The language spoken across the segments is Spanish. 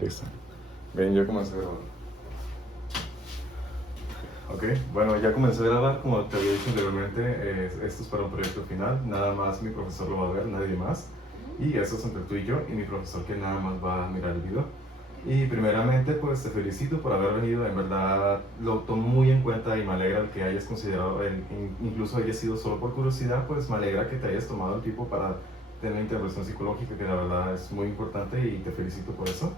Listo. Bien, ya comencé a grabar. Ok, bueno, ya comencé a grabar, como te había dicho anteriormente, esto es para un proyecto final, nada más mi profesor lo va a ver, nadie más. Y eso es entre tú y yo y mi profesor que nada más va a mirar el video. Y primeramente, pues te felicito por haber venido, en verdad lo tomo muy en cuenta y me alegra el que hayas considerado, incluso haya sido solo por curiosidad, pues me alegra que te hayas tomado el tiempo para tener intervención psicológica, que la verdad es muy importante y te felicito por eso.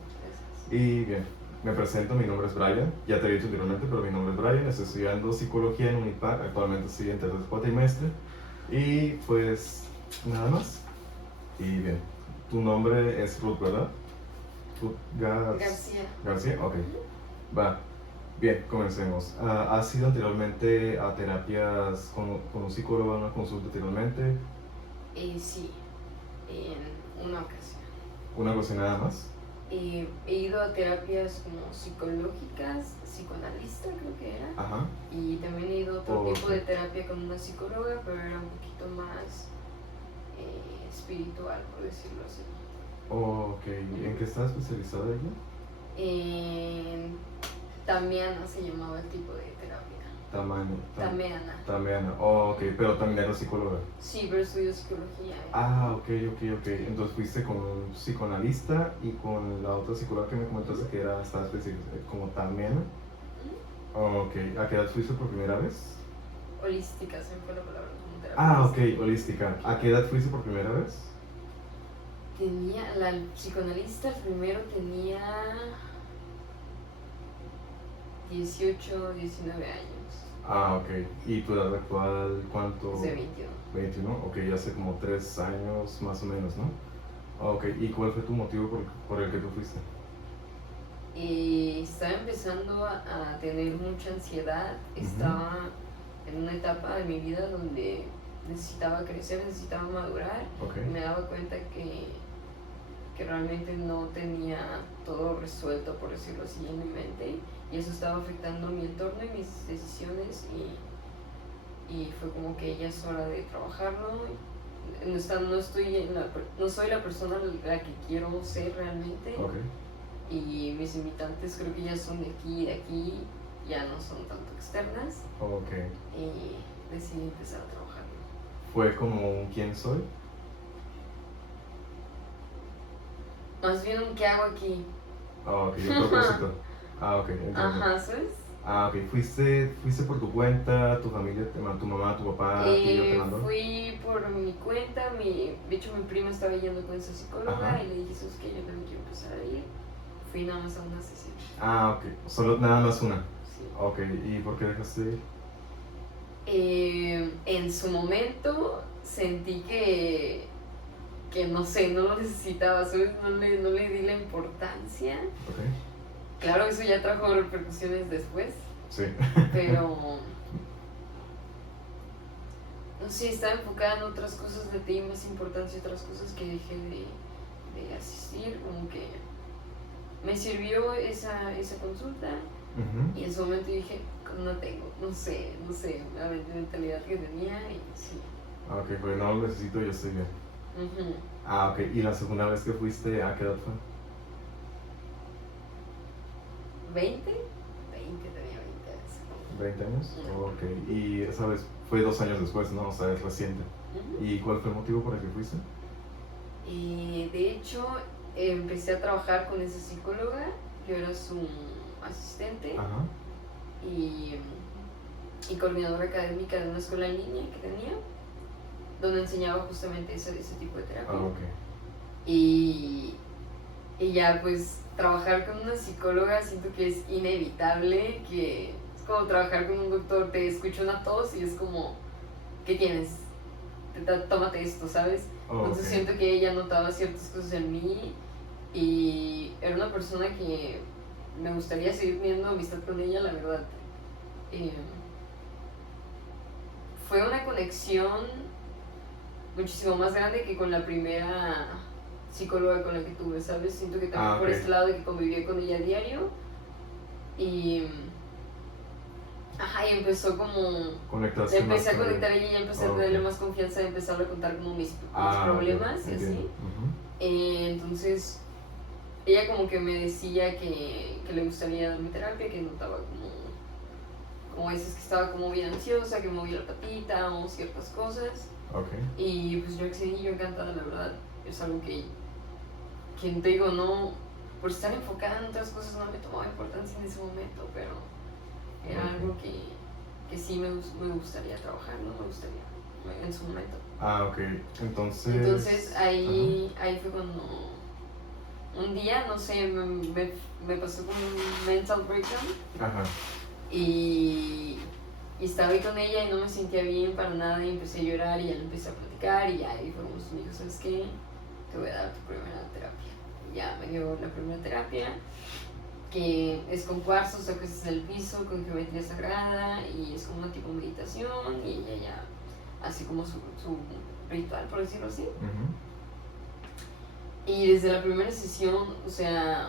Y bien, me presento, mi nombre es Brian, ya te había dicho anteriormente, pero mi nombre es Brian, estoy estudiando psicología en Unipar, actualmente estoy en tercer cuatrimestre y pues nada más. Y bien, tu nombre es Ruth, ¿verdad? Ruth García. García, ok. Va, bien, comencemos. ¿Has ido anteriormente a terapias con un psicólogo, a una consulta anteriormente? Sí, en una ocasión. ¿Una cosa nada más? He ido a terapias como psicológicas, psicoanalista creo que era. Ajá. Y también he ido a otro Ok. tipo de terapia con una psicóloga, pero era un poquito más espiritual, por decirlo así. Ok, ¿en qué está especializada ella? Tamiana se llamaba el tipo de terapia. Tameana. Tameana, oh, ok, pero también era psicóloga. Sí, pero estudio psicología. Ah, ok. Entonces fuiste con un psicoanalista y con la otra psicóloga que me comentaste que estaba específica, como Tameana. Ok, ¿a qué edad fuiste por primera vez? Holística, se me fue la palabra como terapia. Ah, ok, holística. ¿A qué edad fuiste por primera vez? La psicoanalista, el primero tenía 18, 19 años. Ah, ok. ¿Y tu edad actual cuánto? De 21. 21, ok, hace como 3 años más o menos, ¿no? Ok, ¿y cuál fue tu motivo por el que tú fuiste? Estaba empezando a tener mucha ansiedad, estaba en una etapa de mi vida donde necesitaba crecer, necesitaba madurar, Okay. y me daba cuenta que realmente no tenía todo resuelto, por decirlo así, en mi mente, y eso estaba afectando mi entorno y mis decisiones, y fue como que ya es hora de trabajarlo. No soy la persona la que quiero ser realmente. Okay. Y mis limitantes creo que ya son de aquí y de aquí, ya no son tanto externas. Okay. Y decidí empezar a trabajar. ¿Fue como un quién soy? Más bien un qué hago aquí. Ah, ok, un propósito. Ah, ok, entiendo. Ajá, ¿sabes? Ah, ok, ¿fuiste por tu cuenta, tu familia, tu mamá, tu papá, tío te mandó? Fui por mi cuenta, de hecho mi prima estaba yendo con esa psicóloga. Ajá. Y le dije, ¿sabes qué? Yo también quiero empezar a ir. Fui nada más a una sesión. Ah, ok, solo nada más una. Sí. Ok, ¿y por qué dejaste de ir? En su momento sentí que no sé, no lo necesitaba, ¿sabes? No le di la importancia. Okay. Claro, eso ya trajo repercusiones después. Sí. Pero no sé, estaba enfocada en otras cosas, le di más importancia a otras cosas que dejé de asistir. Como que me sirvió esa consulta. Y en su momento dije, no tengo, no sé, la mentalidad que tenía, y sí. Ah, ok, pues no lo necesito, yo estoy bien. Ah, ok, ¿y la segunda vez que fuiste, a qué edad fue? 20 tenía 20 años. ¿20 años? No. Ok, y esa vez fue 2 años después, ¿no? O sea, es reciente. ¿Y cuál fue el motivo por el que fuiste? De hecho, empecé a trabajar con esa psicóloga, yo era su asistente. Ajá. Y coordinadora académica de una escuela en línea que tenía, donde enseñaba justamente ese tipo de terapia. Ah, ok. Y ya pues trabajar con una psicóloga siento que es inevitable, que es como trabajar con un doctor, te escucha una tos y es como, ¿qué tienes? Tómate esto, ¿sabes? Entonces Okay. siento que ella notaba ciertas cosas en mí, y era una persona que me gustaría seguir teniendo amistad con ella, la verdad. Fue una conexión muchísimo más grande que con la primera psicóloga con la que tuve, ¿sabes? Siento que también por este lado de que conviví con ella a diario, y empezó como conectarse empecé a conectar a ella y empecé a tenerle más confianza, de empezar a contar como mis problemas, y así. Entonces ella como que me decía que le gustaría darme terapia, que notaba como a veces que estaba como bien ansiosa, que movía la patita o ciertas cosas. Okay. Y pues yo accedí, yo encantada, la verdad. Es algo que te digo, no, por estar enfocada en otras cosas no me tomaba importancia en ese momento, pero era Okay. algo que sí me gustaría trabajar, ¿no? Me gustaría en su momento. Ah, ok. Entonces ahí fue cuando un día, no sé, me pasó como un mental breakdown. Ajá. Y estaba ahí con ella y no me sentía bien para nada y empecé a llorar y ya le empecé a platicar y ya ahí fue como me dijo, ¿sabes qué? Te voy a dar tu primera terapia. Y ya me dio la primera terapia, que es con cuarzo, o sea, que es en el piso, con geometría sagrada y es como una tipo meditación y ella ya así como su ritual, por decirlo así. Uh-huh. Y desde la primera sesión, o sea,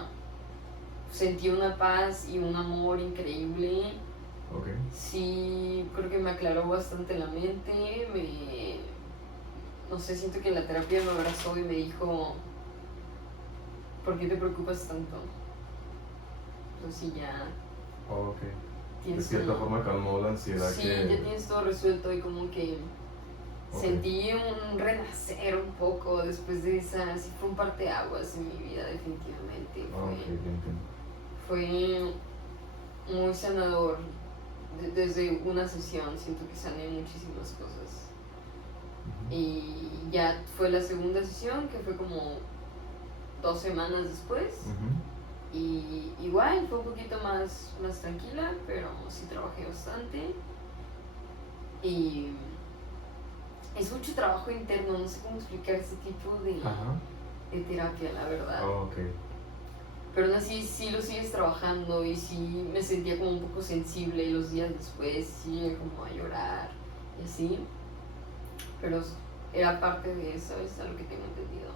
sentí una paz y un amor increíble. Okay. Sí, creo que me aclaró bastante la mente, no sé, siento que la terapia me abrazó y me dijo, ¿por qué te preocupas tanto? Pues sí, ya Okay. tienes De cierta forma calmó la ansiedad sí, que... ya tienes todo resuelto y como que sentí un renacer un poco después de esa, sí fue un parteaguas en mi vida definitivamente. Fue muy sanador. Desde una sesión siento que sané muchísimas cosas. Uh-huh. Y ya fue la segunda sesión, que fue como 2 semanas después. Uh-huh. Y igual fue un poquito más tranquila, pero sí trabajé bastante. Y es mucho trabajo interno, no sé cómo explicar ese tipo de terapia, la verdad. Oh, okay. Pero aún así sí lo sigues trabajando y sí me sentía como un poco sensible y los días después sí como a llorar y así. Pero era parte de eso, es algo que tengo entendido.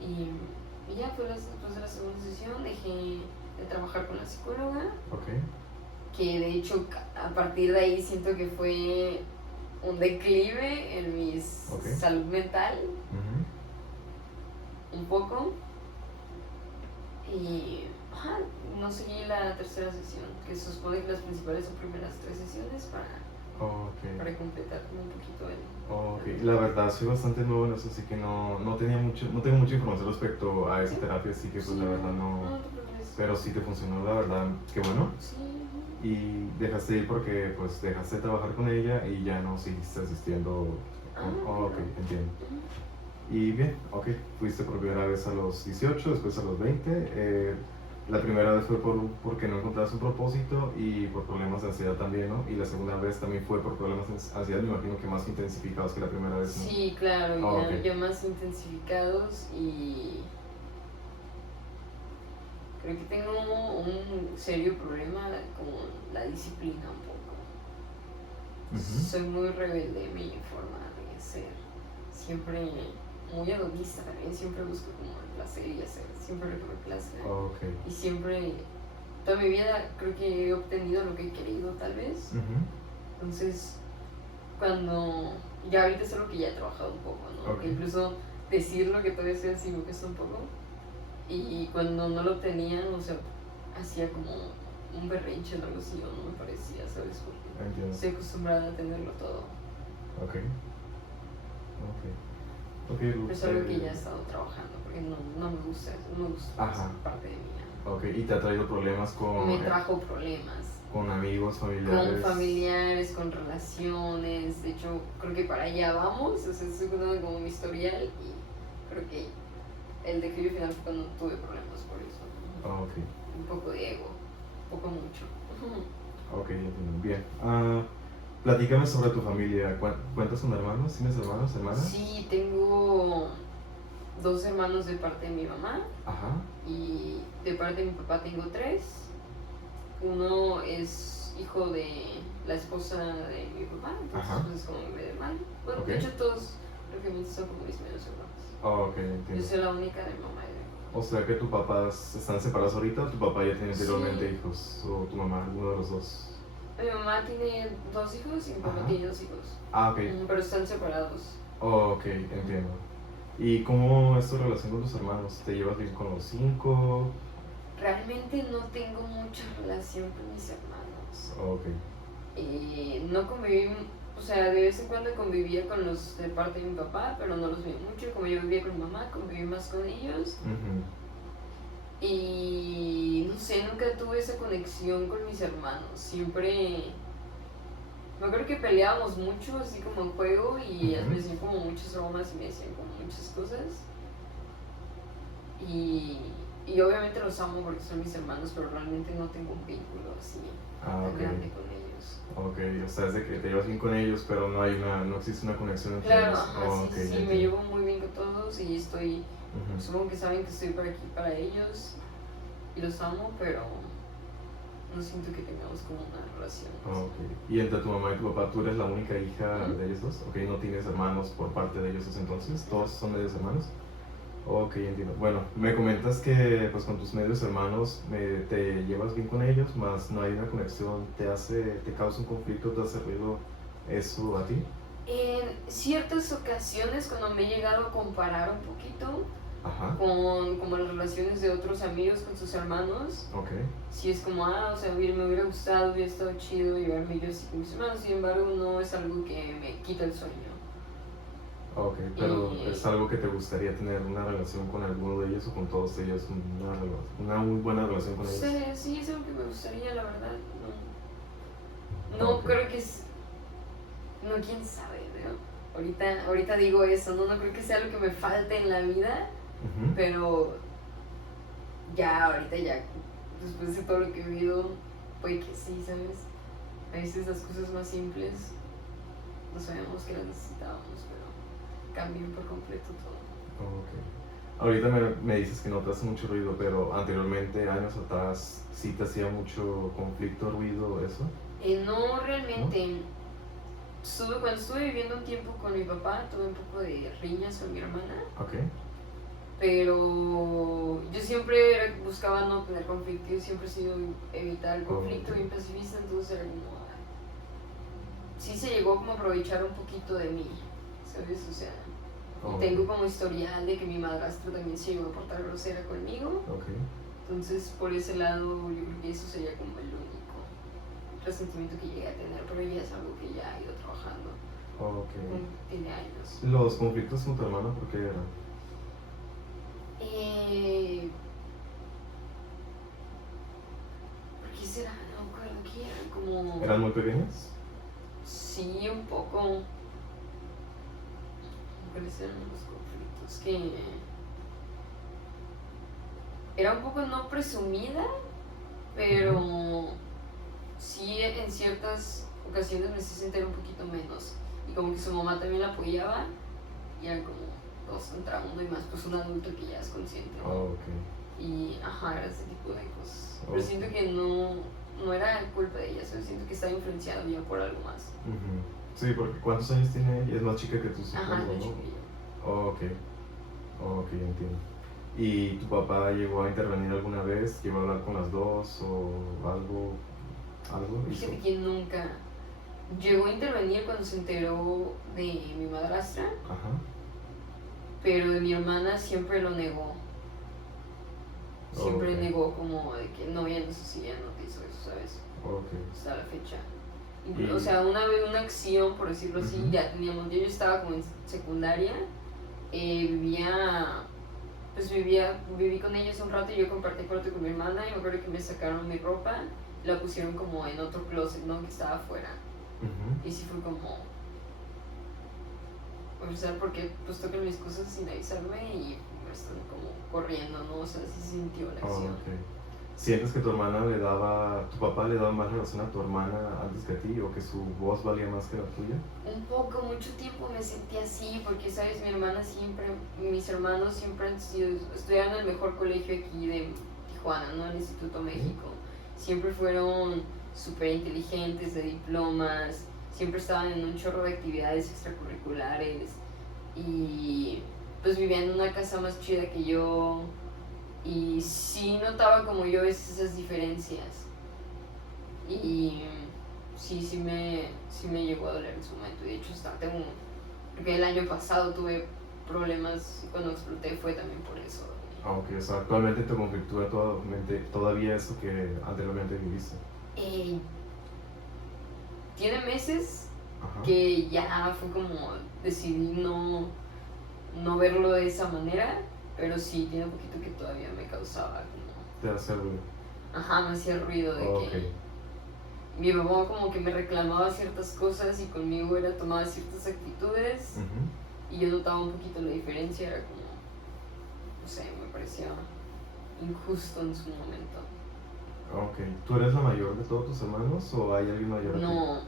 Y ya fue después de la segunda sesión dejé de trabajar con la psicóloga. Okay. Que de hecho a partir de ahí siento que fue un declive en mi salud mental. Uh-huh. Un poco. Y no seguí la tercera sesión, que se supone que las principales son primeras 3 sesiones para completar un poquito el... La verdad soy bastante nuevo en eso, así que no tengo mucha información respecto a esa terapia, así que pues sí, la verdad no pero sí te funcionó, la verdad, qué bueno. Sí. Y dejaste ir porque pues dejaste de trabajar con ella y ya no seguiste asistiendo. Ok, entiendo. Y bien, ok, fuiste por primera vez a los 18, después a los 20. La primera vez fue porque no encontraste un propósito y por problemas de ansiedad también, ¿no? Y la segunda vez también fue por problemas de ansiedad, me imagino que más intensificados que la primera vez, ¿no? Sí, claro, ya más intensificados y creo que tengo un serio problema con la disciplina un poco. Uh-huh. Soy muy rebelde en mi forma de ser, siempre muy hedonista también, siempre busco como el placer y hacer siempre lo que me plazca. Okay. Y siempre, toda mi vida creo que he obtenido lo que he querido tal vez. Uh-huh. Entonces, cuando, ya ahorita es algo que ya he trabajado un poco, ¿no? Okay. Que incluso decirlo que todavía estoy así me cuesta un poco. Y cuando no lo obtenía, no sé, hacía como un berrinche o algo así, o no me parecía, ¿sabes? Porque estoy acostumbrada a tenerlo todo. Ok. Pero es algo que ya he estado trabajando, porque no me gusta eso, no me gusta esa parte de mí. Ok, ¿y te ha traído problemas con...? Me trajo problemas. ¿Con amigos, familiares? Con familiares, con relaciones, de hecho, creo que para allá vamos, o sea, estoy contando como mi historial y creo que el declive final fue cuando tuve problemas por eso. Ok. Un poco de ego, un poco mucho. Ok, entiendo. Bien. Platícame sobre tu familia. ¿Cuentas con hermanos? ¿Tienes hermanos, hermanas? Sí, tengo 2 hermanos de parte de mi mamá. Ajá. Y de parte de mi papá tengo 3. Uno es hijo de la esposa de mi papá, entonces pues, es como mi medio hermano. Bueno, de hecho todos prácticamente son como mis medios hermanos. Ok, entiendo. Yo soy la única de mamá y de mi papá. O sea que tus papás están separados ahorita o tu papá ya tiene anteriormente hijos, o tu mamá, alguno de los dos. Mi mamá tiene 2 hijos y mi papá tiene 2 hijos. Ok. Pero están separados. Ok, entiendo. ¿Y cómo es tu relación con tus hermanos? ¿Te llevas bien con los cinco? Realmente no tengo mucha relación con mis hermanos. Ok. No conviví, o sea, de vez en cuando convivía con los de parte de mi papá, pero no los veía mucho. Como yo vivía con mi mamá, conviví más con ellos. Ujú. Y no sé, nunca tuve esa conexión con mis hermanos. Siempre. Me acuerdo que peleábamos mucho, así como en juego, y Ujú. me decían como muchas bromas y me decían como muchas cosas. Y, y obviamente los amo porque son mis hermanos, pero realmente no tengo un vínculo así Ah, tan ok. grande con ellos. Ok, o sea, es de que te llevas bien con ellos, pero no existe una conexión entre Claro, ellos. ajá, Oh, sí, ok, sí, ya sí, me entiendo. llevo muy bien con todos y estoy, Ujú. supongo que saben que estoy por aquí para ellos y los amo, pero no siento que tengamos como una relación. Ah, ok. Y entre tu mamá y tu papá, ¿tú eres la única hija Ujú. de ellos dos? Ok, ¿no tienes hermanos por parte de ellos entonces? ¿Todos son medios hermanos? Ok, entiendo. Bueno, me comentas que pues con tus medios hermanos te llevas bien con ellos, más no hay una conexión, te causa un conflicto, te hace ruido eso a ti. En ciertas ocasiones cuando me he llegado a comparar un poquito Ajá, con como las relaciones de otros amigos con sus hermanos, ok, sí es como, o sea, me hubiera gustado, hubiera estado chido llevarme yo así con mis hermanos, sin embargo no es algo que me quita el sueño. ok, pero Y es algo que te gustaría tener una relación con alguno de ellos o con todos ellos, una muy buena relación con ellos. sí, es algo que me gustaría, la verdad. No Ok. creo que es. No, quién sabe, ¿no? Ahorita digo eso, no creo que sea algo que me falte en la vida, Ujú. pero ahorita ya, después de todo lo que he vivido, puede que sí, ¿sabes? A veces las cosas más simples no sabíamos que las necesitábamos, pero cambian por completo todo. Ok. Ahorita me dices que no te hace mucho ruido, pero anteriormente, años atrás, sí te hacía mucho conflicto, ruido, eso. No realmente. Cuando estuve viviendo un tiempo con mi papá, tuve un poco de riñas con mi hermana, Ok. pero yo siempre buscaba no tener conflicto, yo siempre he sido evitar el conflicto, Ok. bien pacifista, entonces era como, sí se llegó como a aprovechar un poquito de mí, ¿sabes? O sea, y Ok. tengo como historial de que mi madrastra también se llegó a portar grosera conmigo, Ok. entonces por ese lado yo creo que eso sería como el único resentimiento que llegué a tener, pero ya es algo que ya he ido trabajando, Ok. tiene años. Los conflictos con tu hermano, ¿por qué eran? ¿Por qué será? No me acuerdo que eran como... ¿Eran muy pequeños? Sí, un poco. ¿Cuáles eran los conflictos? Que era un poco no presumida, pero sí en ciertas ocasiones me hice sentir un poquito menos. Y como que su mamá también la apoyaba y eran como dos contra uno y más pues un adulto que ya es consciente, ¿no? Ok. Y era ese tipo de cosas. Pero Ok. siento que no era culpa de ella, siento que estaba influenciado ya por algo más. Ujú. Sí, porque ¿cuántos años tiene ella? Es más chica que tú, Ajá, supongo, de ¿no? hecho que yo. Ok. Ok, entiendo. ¿Y tu papá llegó a intervenir alguna vez? ¿Llegó a hablar con las dos o algo? ¿Algo hizo? Fíjate que nunca llegó a intervenir cuando se enteró de mi madrastra, Ajá. pero de mi hermana siempre lo negó. Siempre Ok. negó como de que no, ya no sé si ya no te hizo eso, ¿sabes? Ok. Hasta la fecha. Y... O sea, una vez una acción, por decirlo así, Ujú. ya teníamos, yo estaba como en secundaria, viví con ellos un rato y yo compartí cuarto con mi hermana y me acuerdo que me sacaron mi ropa, la pusieron como en otro closet, ¿no? Que estaba afuera. Ujú. Y sí fue como, o sea, porque pues tocan mis cosas sin avisarme y me están como corriendo, ¿no? O sea, sí se sintió la acción. Ok. ¿Sientes que tu papá le daba más relación a tu hermana antes que a ti o que su voz valía más que la tuya? Un poco, mucho tiempo me sentí así porque, ¿sabes? Mis hermanos siempre estudiaron en el mejor colegio aquí de Tijuana, ¿no? El Instituto México. Siempre fueron súper inteligentes, de diplomas, siempre estaban en un chorro de actividades extracurriculares y pues vivían en una casa más chida que yo y sí notaba como yo esas diferencias y sí me llegó a doler en su momento y de hecho porque el año pasado tuve problemas cuando exploté fue también por eso. Ok, o sea, actualmente te conflictúa todavía eso que anteriormente viviste. Tiene meses Ajá. que ya fue como decidí no verlo de esa manera, pero sí tiene un poquito que todavía me causaba como... Te hace ruido. Ajá, me hacía ruido de Ok. que mi mamá como que me reclamaba ciertas cosas y conmigo tomaba ciertas actitudes y yo notaba un poquito la diferencia, era como, no sé, me parecía injusto en su momento. Ok. ¿Tú eres la mayor de todos tus hermanos o hay alguien mayor a ti? No,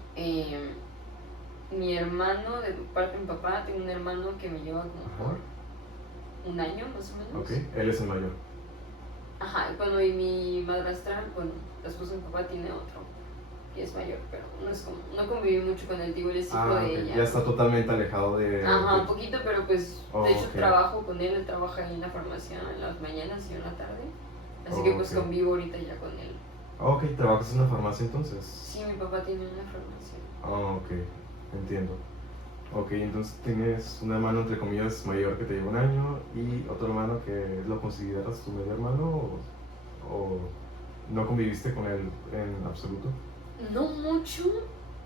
mi hermano, de parte de mi papá, tengo un hermano que me lleva como Ajá. por un año más o menos. Ok, él es el mayor. Ajá, bueno, y mi madrastra, bueno, la esposa de mi papá tiene otro, que es mayor, pero no conviví mucho con él, digo, él es hijo de ella. Ya está totalmente alejado de... Ajá, un poquito, pero pues, de hecho ok. trabajo con él trabaja ahí en la farmacia en las mañanas y en la tarde, así que pues Ok. convivo ahorita ya con él. Ok, ¿trabajas en una farmacia entonces? Sí, mi papá tiene una farmacia. Ok, entiendo. Ok, entonces tienes un hermano entre comillas mayor que te lleva un año y otro hermano que lo consideras tu medio hermano o no conviviste con él en absoluto. No mucho,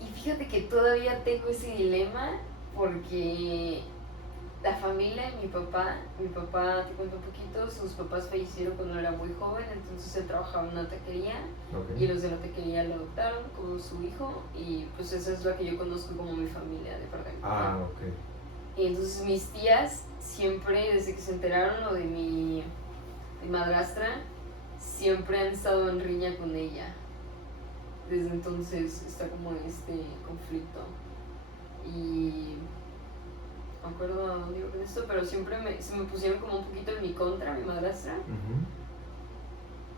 y fíjate que todavía tengo ese dilema porque la familia de mi papá, te cuento un poquito, sus papás fallecieron cuando era muy joven, entonces él trabajaba en una taquería y los de la taquería lo adoptaron como su hijo y pues esa es la que yo conozco como mi familia de parte de mi papá. Ok. Y entonces mis tías siempre, desde que se enteraron lo de mi madrastra, siempre han estado en riña con ella. Desde entonces está como este conflicto. Y no me acuerdo a dónde iba con esto, pero siempre se me pusieron como un poquito en mi contra, mi madrastra.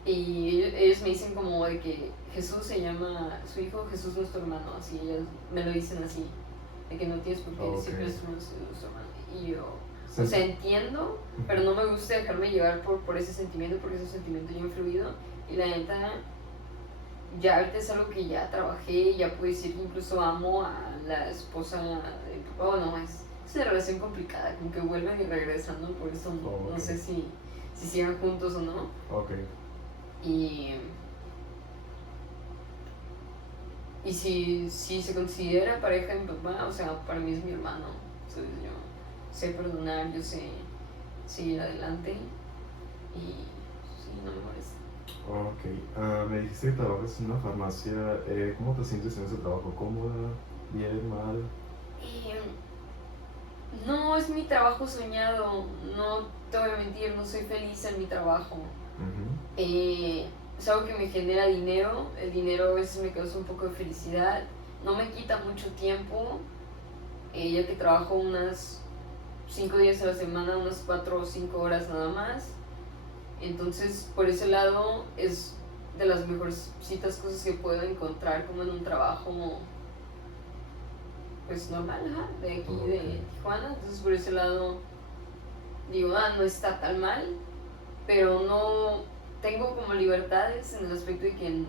Y ellos me dicen como de que Jesús se llama, su hijo Jesús nuestro hermano, así ellos me lo dicen así, de que no tienes por qué decir que nuestro hermano. Y yo, o sea, entiendo, pero no me gusta dejarme llevar por ese sentimiento, porque ese sentimiento ya ha influido. Y la neta, ya ahorita es algo que ya trabajé, ya puedo decir que incluso amo a la esposa de mi papá. Bueno, es una relación complicada, como que vuelven y regresan, ¿no? Por eso no sé si sigan juntos o no. Ok. Y si se considera pareja de mi papá, o sea, para mí es mi hermano. Entonces yo sé perdonar, yo sé seguir adelante y sí, no me molesta. Ok, me dijiste que trabajas en una farmacia, ¿cómo te sientes en ese trabajo? ¿Cómoda? ¿Bien? ¿Mal? No es mi trabajo soñado, no te voy a mentir, no soy feliz en mi trabajo. Es algo que me genera dinero, el dinero a veces me causa un poco de felicidad, no me quita mucho tiempo, ya que trabajo unas 5 días a la semana, unas 4 o 5 horas nada más. Entonces, por ese lado, es de las mejores cosas que puedo encontrar como en un trabajo pues normal, de aquí de Tijuana. Entonces, por ese lado, digo, no está tan mal, pero no tengo como libertades en el aspecto de que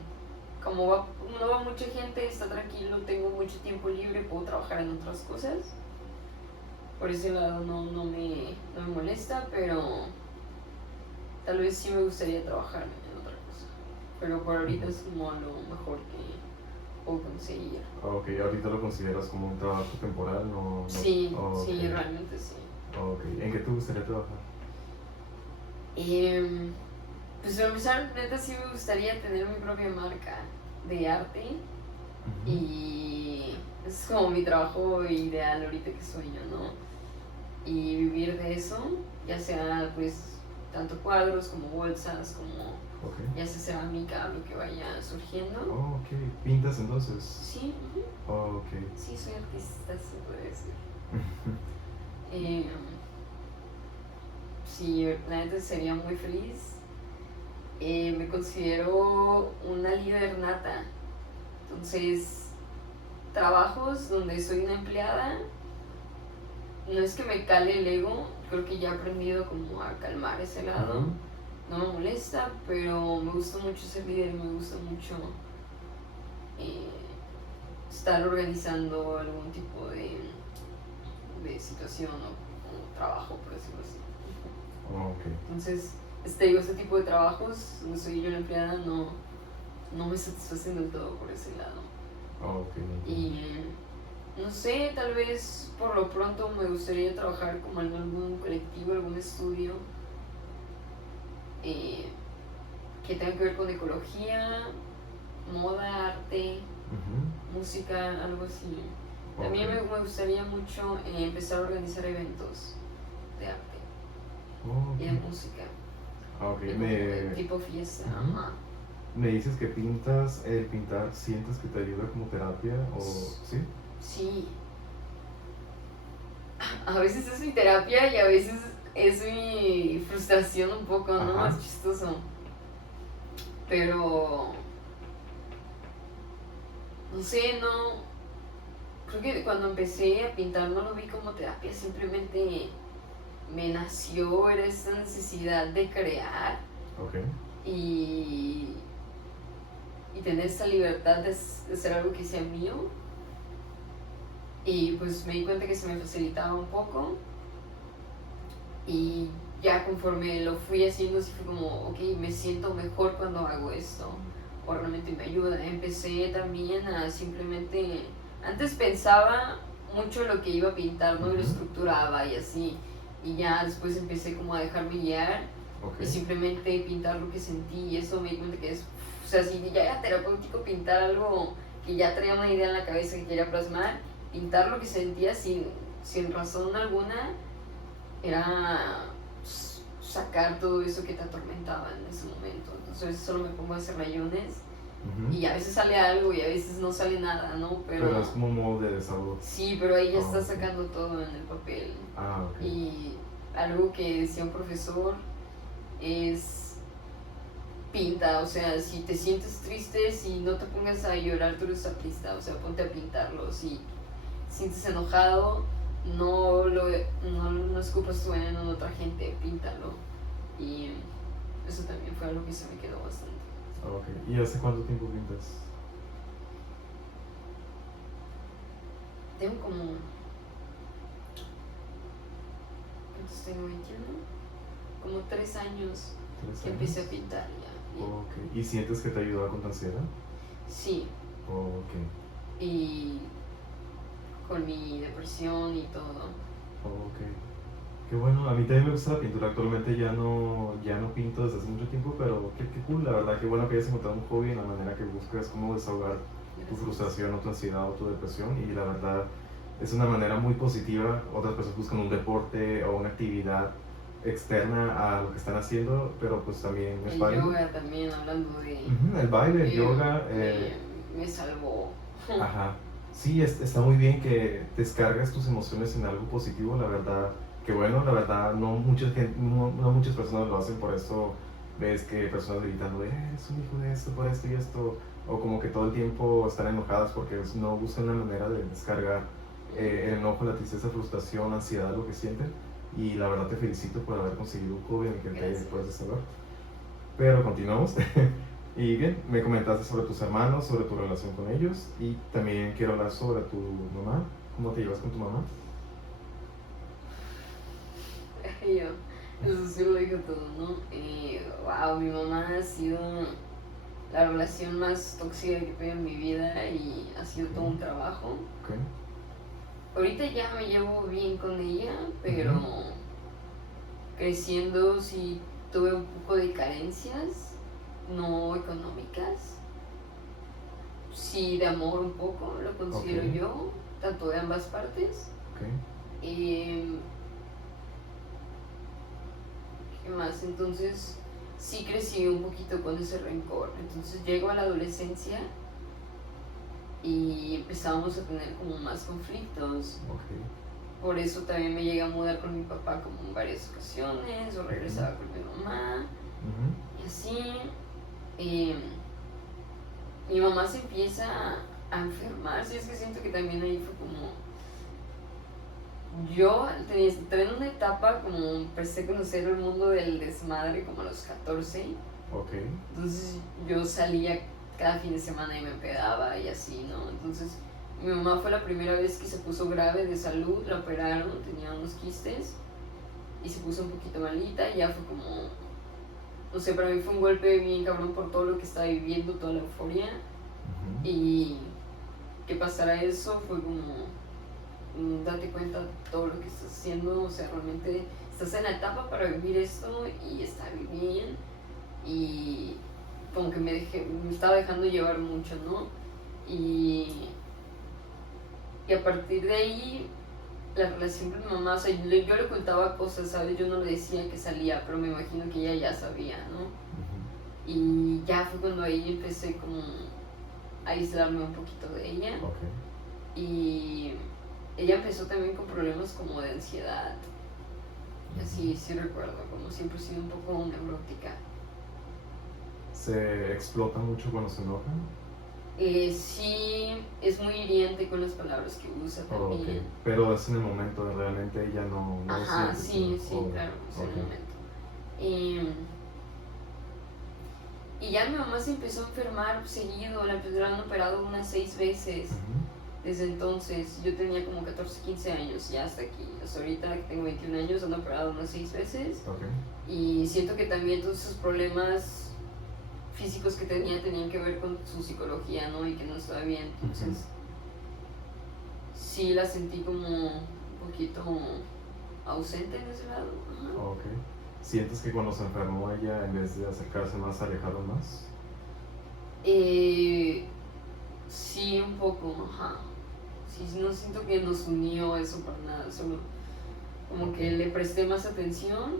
como no va mucha gente, está tranquilo, tengo mucho tiempo libre, puedo trabajar en otras cosas. Por ese lado no me molesta, pero tal vez sí me gustaría trabajar en otra cosa. Pero por ahorita es como lo mejor que puedo conseguir. Ok, ahorita lo consideras como un trabajo temporal, ¿no? Sí, sí, realmente sí. Ok, ¿en qué te gustaría trabajar? Pues para empezar, neta sí me gustaría tener mi propia marca de arte y es como mi trabajo ideal ahorita que sueño, ¿no? Y vivir de eso, ya sea pues tanto cuadros como bolsas, como ya sea cerámica, lo que vaya surgiendo. Ok, ¿pintas entonces? Sí. Sí, soy artista, se puede decir. Sí, la neta sería muy feliz. Me considero una líder nata. Entonces, trabajos donde soy una empleada, no es que me cale el ego, creo que ya he aprendido como a calmar ese lado. No me molesta, pero me gusta mucho ser líder, me gusta mucho estar organizando algún tipo de situación o trabajo, por decirlo así. Ok. Entonces, este tipo de trabajos, donde soy yo la empleada, no me satisfacen del todo por ese lado. Ok. Y no sé, tal vez por lo pronto me gustaría trabajar como en algún colectivo, algún estudio que tenga que ver con ecología, moda, arte, música, algo así. También me gustaría mucho empezar a organizar eventos de arte y de música. Tipo fiesta. Ajá. Me dices que pintas, el pintar sientes que te ayuda como terapia, ¿o sí? Sí. A veces es mi terapia y a veces es mi frustración un poco, ¿no? Ajá. Es chistoso. Pero no sé, no. Creo que cuando empecé a pintar no lo vi como terapia, simplemente me nació, era esa necesidad de crear. Okay. Y tener esa libertad de hacer algo que sea mío. Y pues me di cuenta que se me facilitaba un poco. Y ya conforme lo fui haciendo, sí fue como, ok, me siento mejor cuando hago esto. O realmente me ayuda. Empecé también a simplemente... Antes pensaba mucho lo que iba a pintar, ¿no? Y lo estructuraba y así. Y ya después empecé como a dejarme guiar. Y simplemente pintar lo que sentí. Y eso me di cuenta que es... O sea, si ya era terapéutico pintar algo que ya traía una idea en la cabeza que quería plasmar, pintar lo que sentía sin razón alguna, era sacar todo eso que te atormentaba en ese momento. Entonces solo me pongo a hacer rayones y a veces sale algo y a veces no sale nada, ¿no? Pero es como un modo de desahogo. Sí, pero ahí ya estás sacando todo en el papel. Okay. Y algo que decía un profesor es pinta, o sea, si te sientes triste, si no te pongas a llorar, tú eres artista, o sea, ponte a pintarlo. Si sientes enojado, no escupas tu veneno en otra gente, píntalo. Y eso también fue algo que se me quedó bastante. Okay. ¿Y hace cuánto tiempo pintas? Tengo como... ¿Cuántos tengo? 21. Como 3 años que empecé a pintar ya. Okay. ¿Y sientes que te ayuda con tu ansiedad? Sí. Okay. Y con mi depresión y todo. Okay. Qué bueno, a mí también me gusta la pintura. Actualmente ya no pinto desde hace mucho tiempo, pero qué cool, la verdad, qué bueno que hayas encontrado un hobby en la manera que buscas cómo desahogar tu frustración o tu ansiedad o tu depresión, y la verdad es una manera muy positiva. Otras personas buscan un deporte o una actividad externa a lo que están haciendo, pero pues también es válido. El yoga también, hablando de... El baile, el yoga... me salvó. Ajá. Sí, está muy bien que descargas tus emociones en algo positivo, la verdad. Que bueno, la verdad, no muchas personas lo hacen, por eso ves que personas gritando, eres un hijo de esto, por esto y esto, o como que todo el tiempo están enojadas porque no buscan una manera de descargar el enojo, la tristeza, frustración, ansiedad, lo que sienten. Y la verdad te felicito por haber conseguido un hobby en el que te puedes desahogar. Pero continuamos. Y bien, me comentaste sobre tus hermanos, sobre tu relación con ellos, y también quiero hablar sobre tu mamá. ¿Cómo te llevas con tu mamá? Eso sí lo dijo todo, ¿no? Wow, mi mamá ha sido la relación más tóxica que tuve en mi vida y ha sido todo un trabajo. Okay. Ahorita ya me llevo bien con ella, pero creciendo sí tuve un poco de carencias, no económicas, sí de amor un poco, lo considero yo, tanto de ambas partes. ¿Qué más? Entonces sí crecí un poquito con ese rencor. Entonces llego a la adolescencia y empezamos a tener como más conflictos. Por eso también me llegué a mudar con mi papá como en varias ocasiones, o regresaba con mi mamá, y así. Mi mamá se empieza a enfermar, sí, es que siento que también ahí fue como... Yo entré en una etapa como empecé a conocer el mundo del desmadre como a los 14. Entonces yo salía cada fin de semana y me empedaba y así, ¿no? Entonces mi mamá fue la primera vez que se puso grave de salud, la operaron, tenía unos quistes y se puso un poquito malita y ya fue como, no sé, para mí fue un golpe bien cabrón por todo lo que estaba viviendo, toda la euforia. Y que pasara eso fue como, date cuenta de todo lo que estás haciendo, o sea, realmente estás en la etapa para vivir esto y está bien. Y como que me estaba dejando llevar mucho, ¿no? Y a partir de ahí, la relación con mi mamá, o sea, yo le ocultaba cosas, ¿sabes? Yo no le decía que salía, pero me imagino que ella ya sabía, ¿no? Y ya fue cuando ahí empecé como a aislarme un poquito de ella. Y ella empezó también con problemas como de ansiedad. Así, sí recuerdo, como siempre he sido un poco neurótica. ¿Se explota mucho cuando se enojan? Sí, es muy hiriente con las palabras que usa también. Pero es en el momento, realmente ella no Ajá, sí, claro, es en el momento. Y ya mi mamá se empezó a enfermar seguido, la han operado unas 6 veces. Desde entonces, yo tenía como 14, 15 años, ya hasta aquí. Hasta ahorita que tengo 21 años, han operado unas 6 veces. Y siento que también todos esos problemas físicos que tenían que ver con su psicología, ¿no? Y que no estaba bien. Entonces, sí la sentí como un poquito ausente en ese lado. ¿Sientes que cuando se enfermó ella, en vez de acercarse más, se alejaron más? Sí, un poco, ajá. Sí, no siento que nos unió eso para nada, solo como que le presté más atención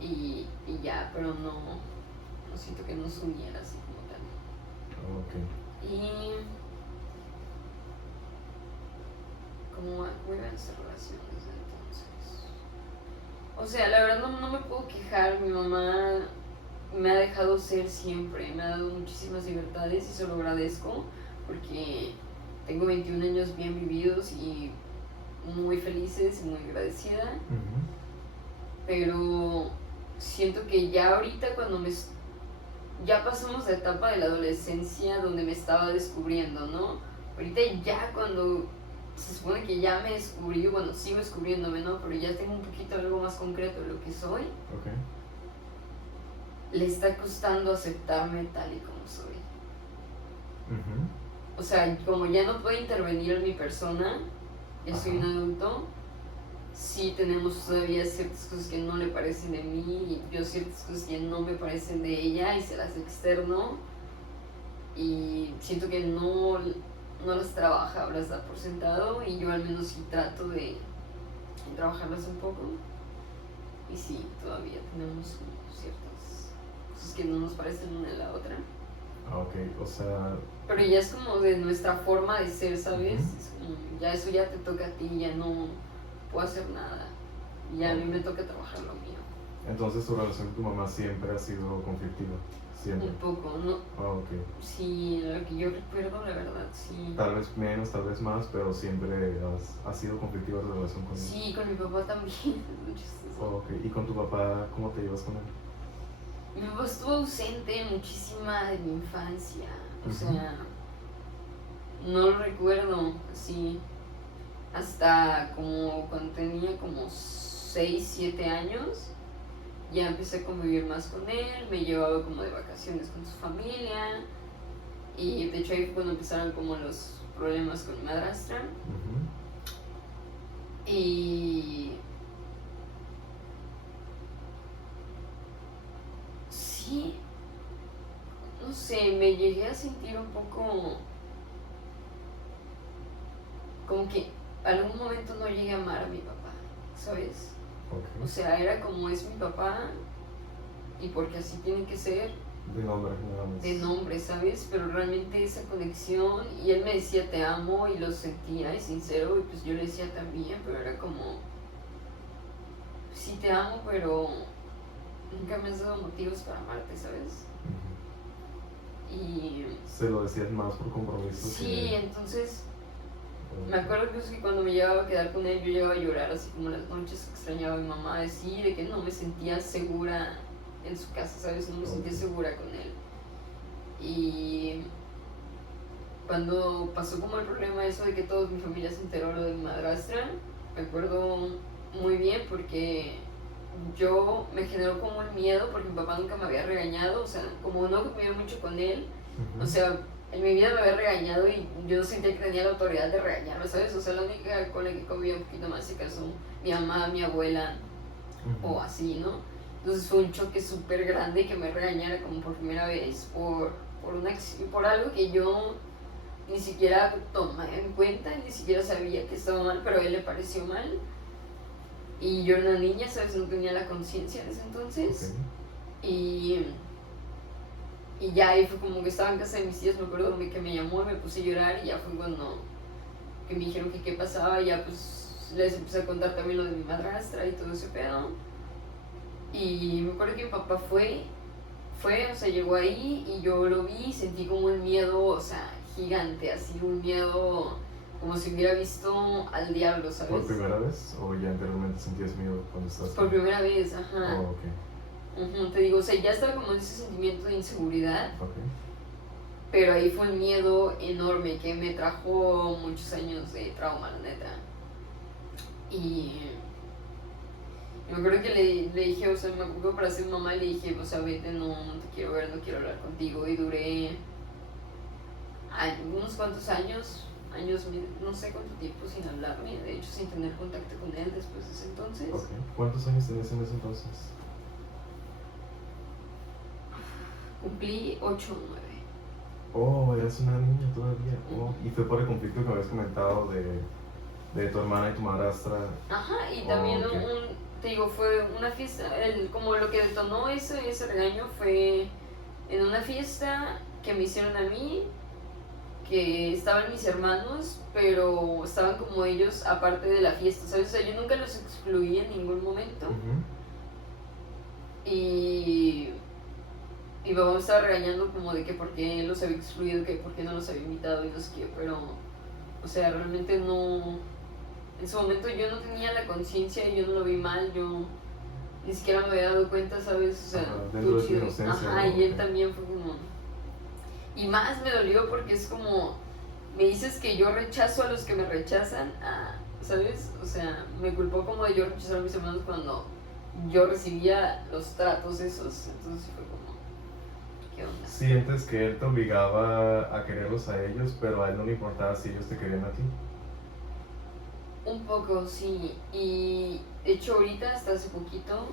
y ya, pero no siento que nos uniera así como tal. Y ¿cómo iban esas relaciones desde entonces? O sea, la verdad no me puedo quejar, mi mamá me ha dejado ser siempre, me ha dado muchísimas libertades y se lo agradezco porque tengo 21 años bien vividos y muy felices y muy agradecida. Pero siento que ya ahorita ya pasamos la etapa de la adolescencia donde me estaba descubriendo, ¿no? Ahorita ya cuando se supone que ya me descubrí, bueno, sigo descubriéndome, ¿no? Pero ya tengo un poquito algo más concreto de lo que soy. Le está costando aceptarme tal y como soy. O sea, como ya no puedo intervenir en mi persona, ya soy un adulto, sí tenemos todavía ciertas cosas que no le parecen de mí y yo ciertas cosas que no me parecen de ella y se las externo y siento que no las trabaja, las da por sentado y yo al menos sí trato de trabajarlas un poco y sí, todavía tenemos ciertas cosas que no nos parecen una de la otra. O sea... Pero ya es como de nuestra forma de ser, ¿sabes? Es como, ya eso ya te toca a ti, ya no puedo hacer nada. Y a mí me toca trabajar lo mío. Entonces tu relación con tu mamá siempre ha sido conflictiva, siempre. Un poco, ¿no? Sí, lo que yo recuerdo, la verdad, sí. Tal vez menos, tal vez más, pero siempre ha sido conflictiva tu relación con él. Sí, con mi papá también. ¿Y con tu papá cómo te llevas con él? Mi papá estuvo ausente muchísima de mi infancia. O sea, no lo recuerdo así. Hasta como cuando tenía como 6, 7 años, ya empecé a convivir más con él, me llevaba como de vacaciones con su familia y de hecho ahí fue cuando empezaron como los problemas con mi madrastra. Y sí, no sé, me llegué a sentir un poco como que algún momento no llegué a amar a mi papá, ¿sabes? O sea, era como es mi papá y porque así tiene que ser. De nombre, nada más. De nombre, ¿sabes? Pero realmente esa conexión, y él me decía te amo y lo sentía, es sincero, y pues yo le decía también, pero era como, sí te amo, pero nunca me has dado motivos para amarte, ¿sabes? Y... ¿Se lo decías más por compromiso? Sí, entonces... Me acuerdo que cuando me llevaba a quedar con él, yo llegaba a llorar así como las noches, extrañaba a mi mamá, decir de que no me sentía segura en su casa, ¿sabes? No me sentía segura con él. Y cuando pasó como el problema eso de que toda mi familia se enteró lo de mi madrastra, me acuerdo muy bien porque yo me generó como el miedo porque mi papá nunca me había regañado, o sea, como no convivía mucho con él, o sea, en mi vida me había regañado y yo no sentía que tenía la autoridad de regañarme, ¿sabes? O sea, la única con la que convivía un poquito más se casó mi mamá, mi abuela o así, ¿no? Entonces fue un choque súper grande que me regañara como por primera vez por algo que yo ni siquiera tomaba en cuenta, ni siquiera sabía que estaba mal, pero a él le pareció mal. Y yo era una niña, ¿sabes? No tenía la conciencia en ese entonces. Y ya ahí fue como que estaba en casa de mis tías, me acuerdo que me llamó y me puse a llorar y ya fue cuando que me dijeron que qué pasaba, y ya pues les empecé a contar también lo de mi madrastra y todo ese pedo. Y me acuerdo que mi papá fue, o sea, llegó ahí y yo lo vi y sentí como un miedo, o sea, gigante, así un miedo como si hubiera visto al diablo, ¿sabes? ¿Por primera vez o ya anteriormente sentías miedo cuando estabas? Por primera vez, ajá. Oh, okay. Te digo, o sea, ya estaba como en ese sentimiento de inseguridad, Okay. pero ahí fue un miedo enorme que me trajo muchos años de trauma, la neta. Y me acuerdo que le dije, o sea, me acuerdo para ser mamá y le dije, o sea, vete, no te quiero ver, no quiero hablar contigo. Y duré unos cuantos años, no sé cuánto tiempo sin hablarme, de hecho sin tener contacto con él después de ese entonces. Okay. ¿Cuántos años tenías en ese entonces? Cumplí 8 o 9. Oh, eras una niña todavía. Oh, y fue por el conflicto que me habías comentado de tu hermana y tu madrastra. Ajá, y también te digo, fue una fiesta, como lo que detonó ese regaño fue en una fiesta que me hicieron a mí, que estaban mis hermanos, pero estaban como ellos aparte de la fiesta, ¿sabes? O sea, yo nunca los excluí en ningún momento. Y mi papá me estaba regañando como de que por qué los había excluido, que por qué no los había invitado y no sé qué, pero, o sea, realmente no, en su momento yo no tenía la conciencia y yo no lo vi mal, yo ni siquiera me había dado cuenta, ¿sabes? O sea, dentro de tu inocencia. Ajá, y él también fue como, y más me dolió porque es como, me dices que yo rechazo a los que me rechazan, ¿sabes? O sea, me culpó como de yo rechazar a mis hermanos cuando yo recibía los tratos esos, entonces fue como, ¿qué onda? ¿Sientes que él te obligaba a quererlos a ellos, pero a él no le importaba si ellos te querían a ti? Un poco, sí, y de hecho ahorita, hasta hace poquito,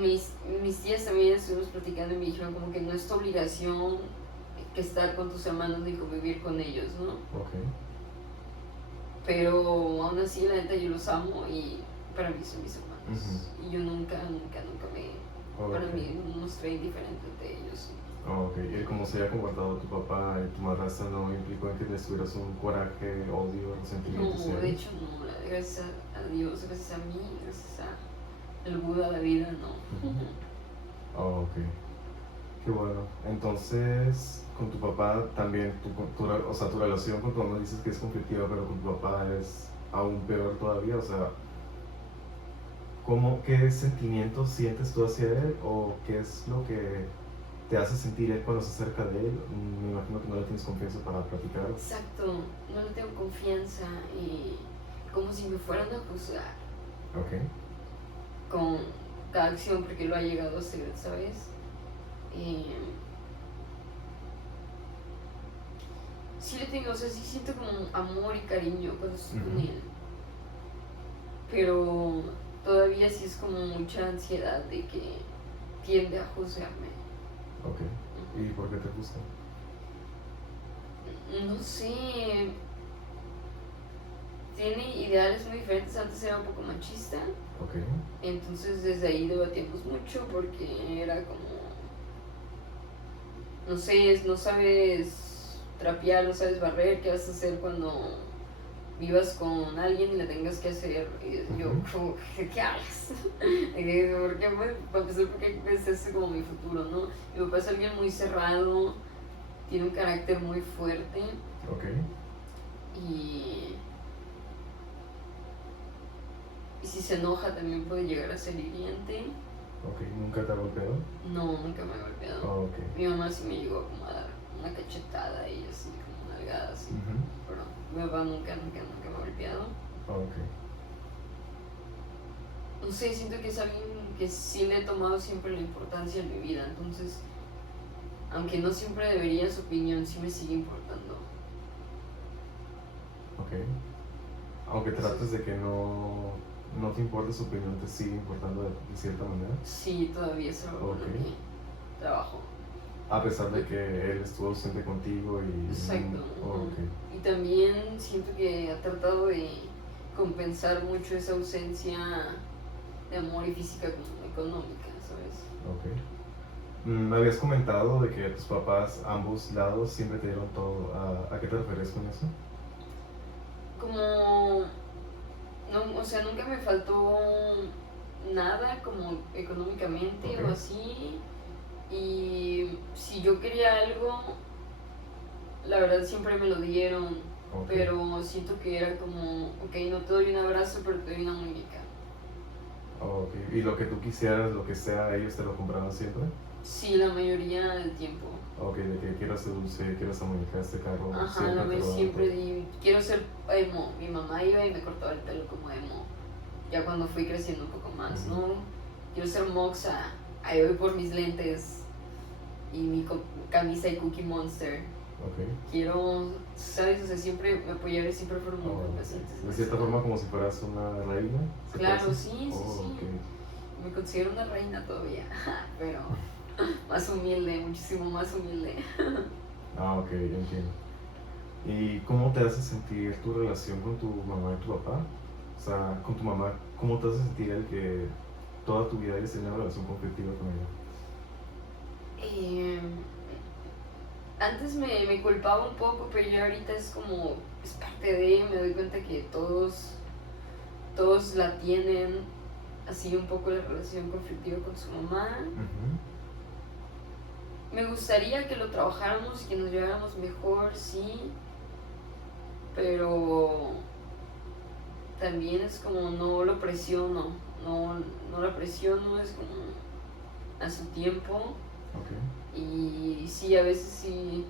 mis tías también estuvimos platicando y me dijeron como que no es tu obligación que estar con tus hermanos ni convivir con ellos, ¿no? Okay. Pero aún así, la neta, yo los amo y para mí son mis hermanos. Y yo nunca para mí no mostré indiferente ante ellos. Ok, y como se había comportado tu papá y tu madrastra, ¿no implicó en que les tuvieras un coraje, odio, resentimiento? No, de hecho no, gracias a Dios, gracias a mí, gracias al Buda, a la vida, no. Ok, qué bueno. Entonces, con tu papá también, o sea, tu relación con tu mamá dices que es conflictiva, pero con tu papá es aún peor todavía, o sea, ¿qué sentimientos sientes tú hacia él o qué es lo que te hace sentir él cuando se acerca de él? Me imagino que no le tienes confianza para platicar. Exacto, no le tengo confianza y como si me fueran a juzgar. Ok. Con cada acción porque lo ha llegado a hacer, ¿sabes? Sí le tengo, o sea, sí siento como amor y cariño cuando estoy con él, pero todavía sí es como mucha ansiedad de que tiende a juzgarme. Ok, ¿y por qué te gusta? No sé, tiene ideales muy diferentes, antes era un poco machista. Ok. Entonces desde ahí debatimos mucho porque era como, no sé, no sabes trapear, no sabes barrer, ¿qué vas a hacer cuando vivas con alguien y la tengas que hacer? Y yo, ¿qué hablas? ¿Por qué? Para empezar, porque ese es como mi futuro, ¿no? Mi papá es alguien muy cerrado, tiene un carácter muy fuerte. Ok. Y si se enoja también puede llegar a ser hiriente. Ok, ¿nunca te ha golpeado? No, nunca me ha golpeado. Oh, okay. Mi mamá sí me llegó como a dar una cachetada y así, como nalgadas, así. Pero mi papá nunca me ha golpeado. Ok. No sé, siento que es alguien que sí le he tomado siempre la importancia en mi vida, entonces, aunque no siempre debería su opinión, sí me sigue importando. Ok. Aunque Eso trates de que no te importe su opinión, te sigue importando de cierta manera. sí, todavía es algo con lo Ok. que trabajo. A pesar de que él estuvo ausente contigo y... Exacto. Ok. Y también siento que ha tratado de compensar mucho esa ausencia de amor y física como económica, ¿sabes? Ok. Me habías comentado de que tus papás, ambos lados, siempre te dieron todo. ¿A qué te refieres con eso? Como, no, o sea, nunca me faltó nada como económicamente Ok. o así. Y si yo quería algo, la verdad siempre me lo dieron. Ok. Pero siento que era como, ok, no te doy un abrazo, pero te doy una muñeca. Ok. ¿Y lo que tú quisieras, lo que sea, ellos te lo compraban siempre? Sí, la mayoría del tiempo. Ok, de que quiero ese dulce, quiero esa muñeca, este carro, Ajá, siempre la te vez lo dan siempre todo. di, quiero ser emo. Mi mamá iba y me cortaba el pelo como emo. Ya cuando fui creciendo un poco más, Ujú. ¿no? Quiero ser moxa. Ahí voy por mis lentes y mi camisa y Cookie Monster. Ok. Quiero, ¿sabes? O sea, siempre me apoyaré, siempre fueron muy Oh, complacientes. de cierta forma como si fueras una reina, ¿se puede Claro, decir? sí, sí, Oh, sí. ok. Me considero una reina todavía, pero más humilde, muchísimo más humilde. Ok, entiendo. ¿Y cómo te hace sentir tu relación con tu mamá y tu papá? O sea, con tu mamá, ¿cómo te hace sentir el que toda tu vida hayas tenido una relación conflictiva con ella? Eh, Antes me culpaba un poco, pero ya ahorita es como, es parte de, me doy cuenta que todos la tienen, así un poco la relación conflictiva con su mamá. Ujú. Me gustaría que lo trabajáramos y que nos lleváramos mejor, sí, pero también es como no lo presiono, no la presiono, es como a su tiempo. Ok. Y sí, a veces sí,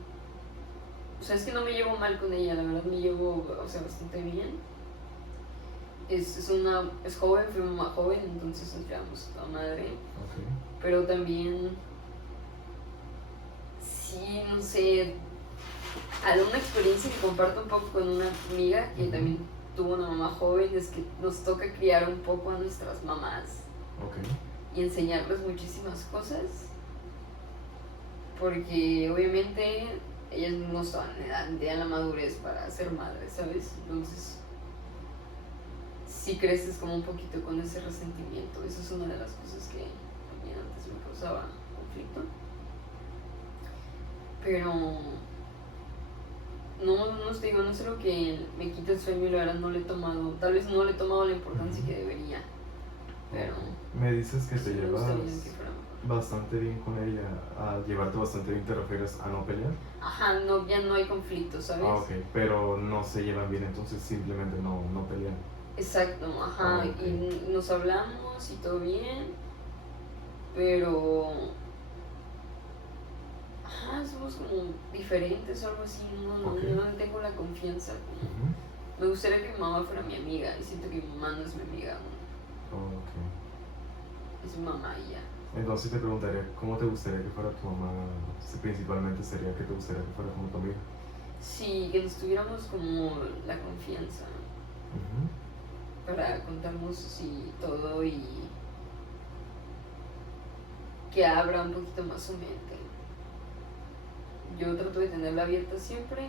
o sea, es que no me llevo mal con ella, la verdad me llevo, o sea, bastante bien. Es joven, fui mamá joven, entonces nos llevamos a toda madre. Ok. Pero también, sí, no sé, alguna experiencia que comparto un poco con una amiga que Ujú. también tuvo una mamá joven es que nos toca criar un poco a nuestras mamás Ok. y enseñarles muchísimas cosas. Porque obviamente ellas no estaban en edad de la madurez para ser madres, ¿sabes? Entonces sí creces como un poquito con ese resentimiento. Esa es una de las cosas que también antes me causaba conflicto. Pero no te digo, no es algo que me quita el sueño y la verdad no le he tomado, tal vez no le he tomado la importancia Ujú. que debería. Pero Ok. Me dices que te sí me llevas gustaría que fuera mejor. bastante bien con ella. A llevarte bastante bien te refieres a no pelear. Ajá, no, ya no hay conflicto, ¿sabes? Ok, pero no se llevan bien, entonces simplemente no pelean. Exacto, ajá, Ok. y nos hablamos y todo bien, pero ajá, somos como diferentes o algo así, Ok. no tengo la confianza. Ujú. Me gustaría que mi mamá fuera mi amiga y siento que mi mamá no es mi amiga, Ok. es mi mamá y ya. Entonces te preguntaría, ¿cómo te gustaría que fuera tu mamá? Si principalmente sería que te gustaría que fuera como tu amiga. Sí, que nos tuviéramos como la confianza Ujú. para contarnos sí, todo y que abra un poquito más su mente. Yo trato de tenerla abierta siempre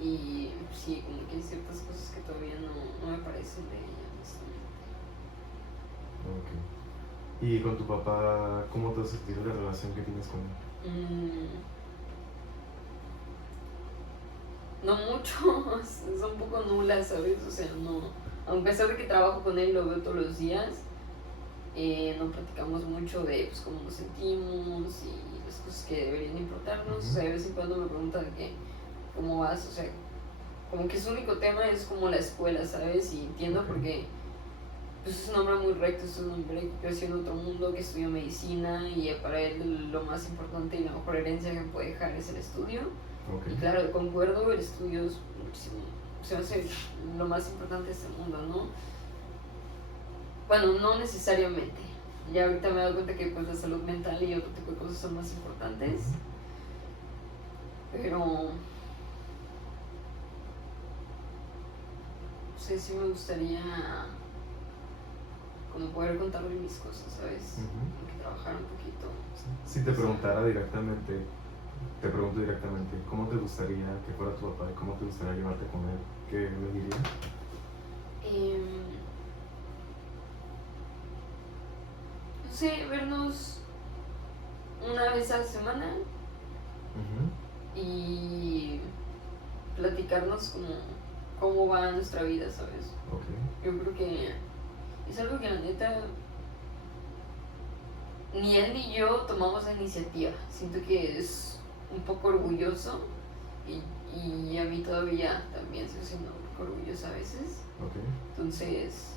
y sí, como que hay ciertas cosas que todavía no me parecen de ella, honestamente. Ok. ¿Y con tu papá, cómo te has sentido la relación que tienes con él? No mucho, es un poco nula, ¿sabes? O sea, no. A pesar de que trabajo con él y lo veo todos los días, no platicamos mucho de pues, cómo nos sentimos y las cosas que deberían importarnos. O sea, de vez en cuando me pregunta de que, ¿cómo vas? O sea, como que su único tema es como la escuela, ¿sabes? Y entiendo Ok. porque pues, es un hombre muy recto, es un hombre que creció en otro mundo, que estudió medicina y para él lo más importante y la mejor herencia que puede dejar es el estudio. Ok. Y claro, concuerdo, el estudio es muchísimo se me hace lo más importante de este mundo, ¿no? Bueno, no necesariamente. Ya ahorita me he dado cuenta que pues la salud mental y otro tipo de cosas son más importantes. Pero no sé si me gustaría como poder contarle mis cosas, ¿sabes? Hay que trabajar un poquito. Si te preguntara directamente, te pregunto directamente, ¿cómo te gustaría que fuera tu papá y cómo te gustaría llevarte con él? ¿Qué me dirías? No sé, vernos una vez a la semana y platicarnos como cómo va nuestra vida, ¿sabes? Yo creo que es algo que la neta ni él ni yo tomamos la iniciativa. Siento que es un poco orgulloso y a mí todavía también estoy siendo un poco orgullosa a veces. Entonces,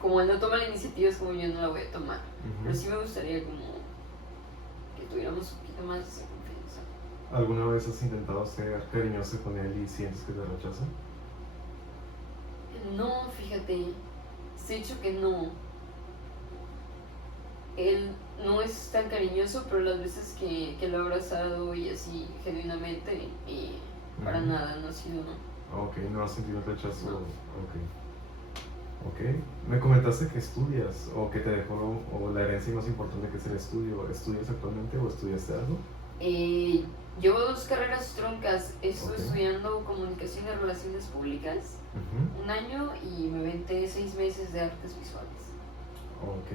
como él no toma la iniciativa, es como yo no la voy a tomar. Pero sí me gustaría como que tuviéramos un poquito más de esa confianza. ¿Alguna vez has intentado ser cariñoso con él y sientes que te rechaza? No, fíjate, se ha dicho que no. Él no es tan cariñoso, pero las veces que lo he abrazado y así genuinamente, y para nada, no ha sido no. Ok, no has sentido el rechazo. No. Ok. Me comentaste que estudias o que te dejó o la herencia más importante que es el estudio. ¿Estudias actualmente o estudiaste algo? Llevo 2 carreras troncas. Estoy estudiando comunicación y relaciones públicas 1 año y me aventé 6 meses de artes visuales. Ok.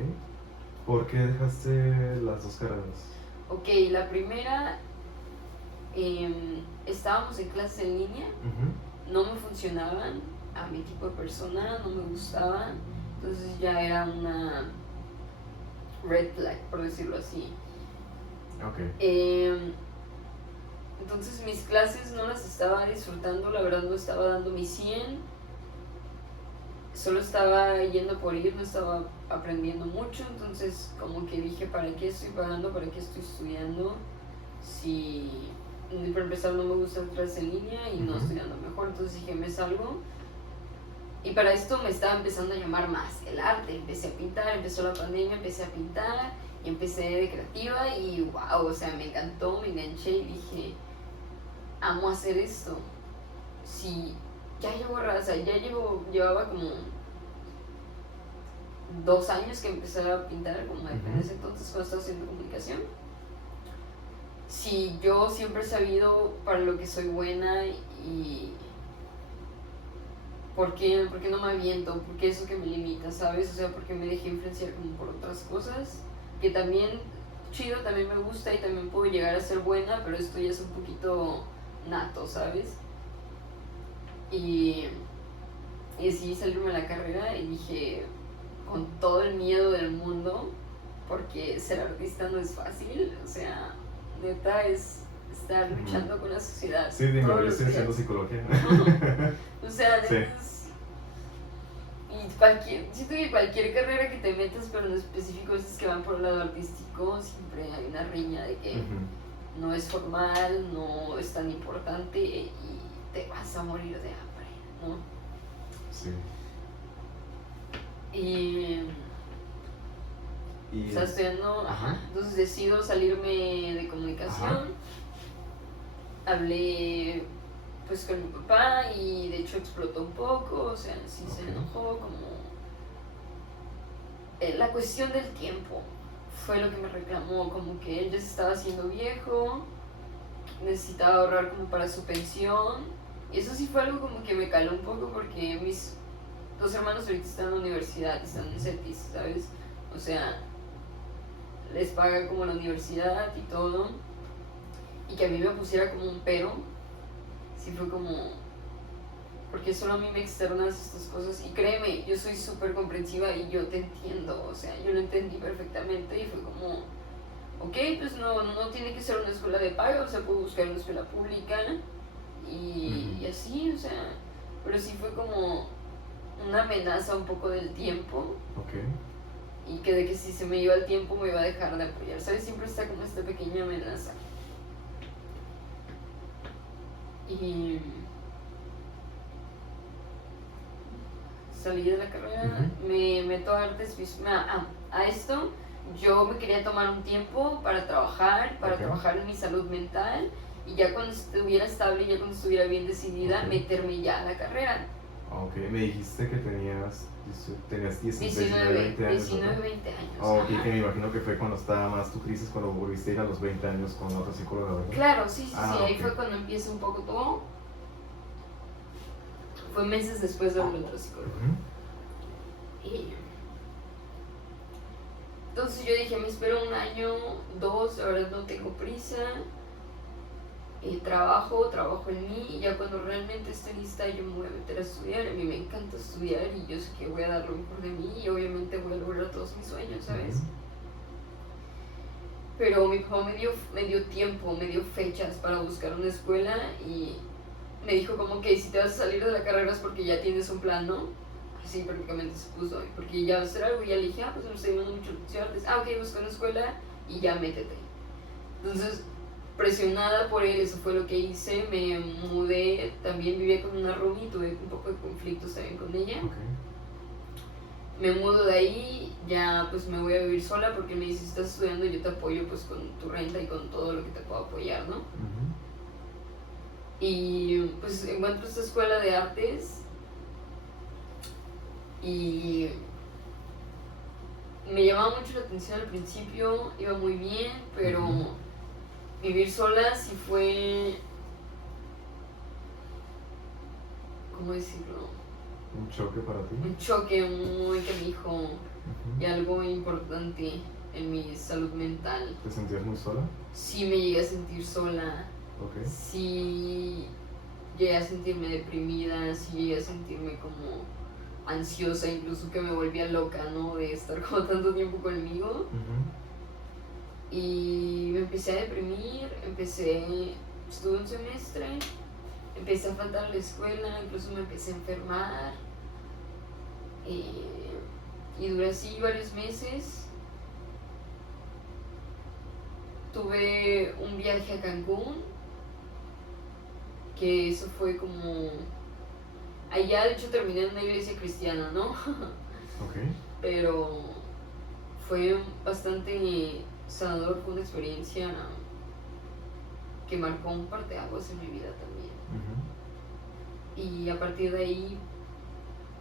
¿Por qué dejaste las 2 carreras? Ok, la primera, estábamos en clases en línea, no me funcionaban a mi tipo de persona, no me gustaban, entonces ya era una red flag, por decirlo así. Entonces mis clases no las estaba disfrutando, la verdad no estaba dando mi 100, solo estaba yendo por ir, no estaba aprendiendo mucho, entonces como que dije, ¿para qué estoy pagando? ¿Para qué estoy estudiando? Si por empezar no me gusta clases en línea y no estoy dando mejor, entonces dije, me salgo. Y para esto me estaba empezando a llamar más el arte, empecé a pintar, empezó la pandemia, empecé a pintar y empecé de creativa y wow, o sea, me encantó, me enganché y dije, amo hacer esto. Si ya llevaba como 2 años que empecé a pintar, como en ese entonces cuando estaba haciendo comunicación. Si yo siempre he sabido para lo que soy buena y ¿por qué no me aviento? ¿Por qué eso que me limita, sabes? O sea, ¿por qué me dejé influenciar como por otras cosas? Que también, chido, también me gusta y también puedo llegar a ser buena, pero esto ya es un poquito nato, ¿sabes? Y decidí salirme a la carrera y dije, con todo el miedo del mundo, porque ser artista no es fácil, o sea, neta es estar luchando con la sociedad. Sí, dime, yo estoy haciendo psicología. O sea, sí. Y siento que cualquier carrera que te metas, pero en específico esas que van por el lado artístico, siempre hay una riña de que no es formal, no es tan importante y te vas a morir de hambre, ¿no? Sí. Y o sea, estudiando, entonces decido salirme de comunicación. Hablé pues con mi papá y de hecho explotó un poco, o sea, sí se enojó, como la cuestión del tiempo fue lo que me reclamó, como que él ya se estaba haciendo viejo, necesitaba ahorrar como para su pensión, y eso sí fue algo como que me caló un poco porque mis 2 hermanos ahorita están en la universidad, están en CETIS, ¿sabes? O sea, les paga como la universidad y todo, y que a mí me pusiera como un pero, sí fue como, porque solo a mí me externas estas cosas, y créeme, yo soy súper comprensiva y yo te entiendo, o sea, yo lo entendí perfectamente y fue como, ok, pues no tiene que ser una escuela de paga, o sea, puedo buscar una escuela pública y así, o sea, pero sí fue como una amenaza un poco del tiempo. Y que de que si se me iba el tiempo me iba a dejar de apoyar, ¿sabes? Siempre está como esta pequeña amenaza. Y salí de la carrera, me meto a artes visuales. A esto yo me quería tomar un tiempo para trabajar en mi salud mental, y ya cuando estuviera estable, ya cuando estuviera bien decidida, meterme ya a la carrera. Ok, me dijiste que tenías 19, 20 años. 19, 20 años. Ok, que me imagino que fue cuando estaba más tu crisis, cuando volviste a ir a los 20 años con otra psicóloga, ¿verdad? Claro, sí, ahí ok. fue cuando empieza un poco todo. Fue meses después de la otra psicóloga. Y entonces yo dije, me espero un año, 2, ahora no tengo prisa. Trabajo en mí, y ya cuando realmente esté lista yo me voy a meter a estudiar. A mí me encanta estudiar y yo sé que voy a dar lo mejor de mí, y obviamente voy a lograr todos mis sueños, ¿sabes? Pero mi papá me dio tiempo, me dio fechas para buscar una escuela, y me dijo como que si te vas a salir de la carrera es porque ya tienes un plan, ¿no? Así prácticamente se puso, porque ya va a hacer algo, y ya le dije, pues me estoy viendo mucho artes. Ok, busca una escuela y ya métete. Entonces, presionada por él, eso fue lo que hice. Me mudé, también vivía con una roomie, tuve un poco de conflictos también con ella. Me mudo de ahí, ya pues me voy a vivir sola, porque me dice, si estás estudiando yo te apoyo pues con tu renta y con todo lo que te puedo apoyar, ¿no? Y pues encuentro esta escuela de artes y me llamaba mucho la atención al principio, iba muy bien, pero vivir sola sí fue, ¿cómo decirlo? ¿Un choque para ti? Un choque muy que me dijo, y algo importante en mi salud mental. ¿Te sentías muy sola? Sí me llegué a sentir sola. Sí llegué a sentirme deprimida, sí llegué a sentirme como ansiosa, incluso que me volvía loca, ¿no? De estar como tanto tiempo conmigo. Y me empecé a deprimir, estuve un semestre, empecé a faltar a la escuela, incluso me empecé a enfermar. Y duré así varios meses. Tuve un viaje a Cancún, que eso fue como... Allá de hecho terminé en una iglesia cristiana, ¿no? Pero fue bastante sanador, fue una experiencia que marcó un parteaguas en mi vida también. Y a partir de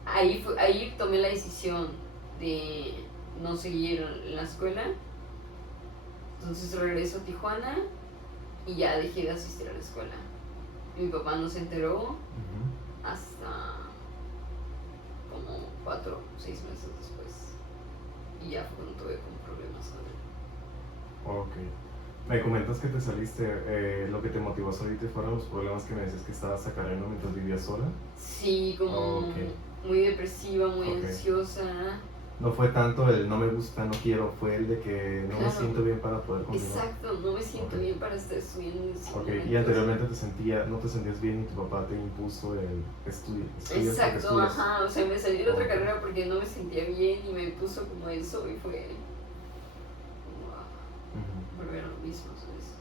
ahí tomé la decisión de no seguir en la escuela. Entonces regreso a Tijuana y ya dejé de asistir a la escuela. Mi papá no se enteró hasta como 4 o 6 meses después. Y ya fue cuando tuve como problemas con él. Ok. Me comentas que te saliste, lo que te motivó a salirte fueron los problemas que me decías que estabas acarreando mientras vivías sola. Sí, como muy depresiva, muy ansiosa. No fue tanto el no me gusta, no quiero, fue el de que no me siento bien para poder continuar. Exacto, no me siento bien para estar estudiando. Y anteriormente no te sentías bien y tu papá te impuso el estudio. Exacto, o sea, me salí de otra carrera porque no me sentía bien y me puso como eso, y fue como volver a lo mismo, ¿sabes?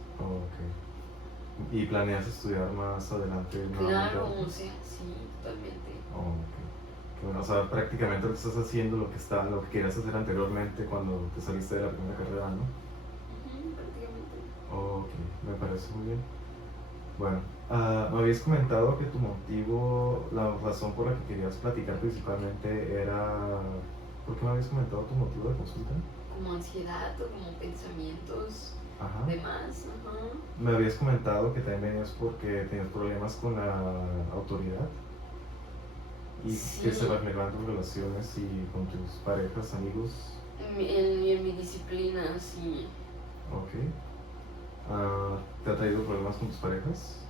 ¿Y planeas estudiar más adelante? Claro, o sea, sí, totalmente. Bueno, o sea, prácticamente lo que estás haciendo lo que querías hacer anteriormente cuando te saliste de la primera carrera, ¿no? Prácticamente. Me parece muy bien. Bueno, me habías comentado que tu motivo, la razón por la que querías platicar principalmente era... ¿Por qué me habías comentado tu motivo de consulta? Como ansiedad o como pensamientos de más. Me habías comentado que también venías porque tenías problemas con la autoridad. ¿Y qué se reflejaban tus relaciones y con tus parejas, amigos? En mi disciplina, sí. ¿Te ha traído problemas con tus parejas?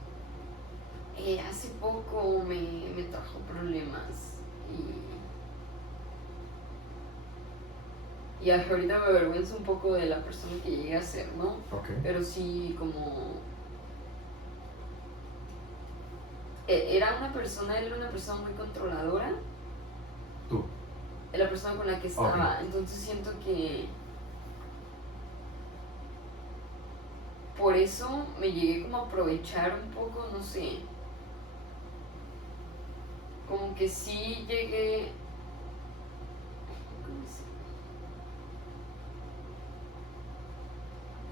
Hace poco me trajo problemas y ahorita me avergüenzo un poco de la persona que llegué a ser, ¿no? Pero sí, como... Él era una persona muy controladora. ¿Tú? La persona con la que estaba. Entonces siento que por eso me llegué como a aprovechar un poco, no sé. Como que sí llegué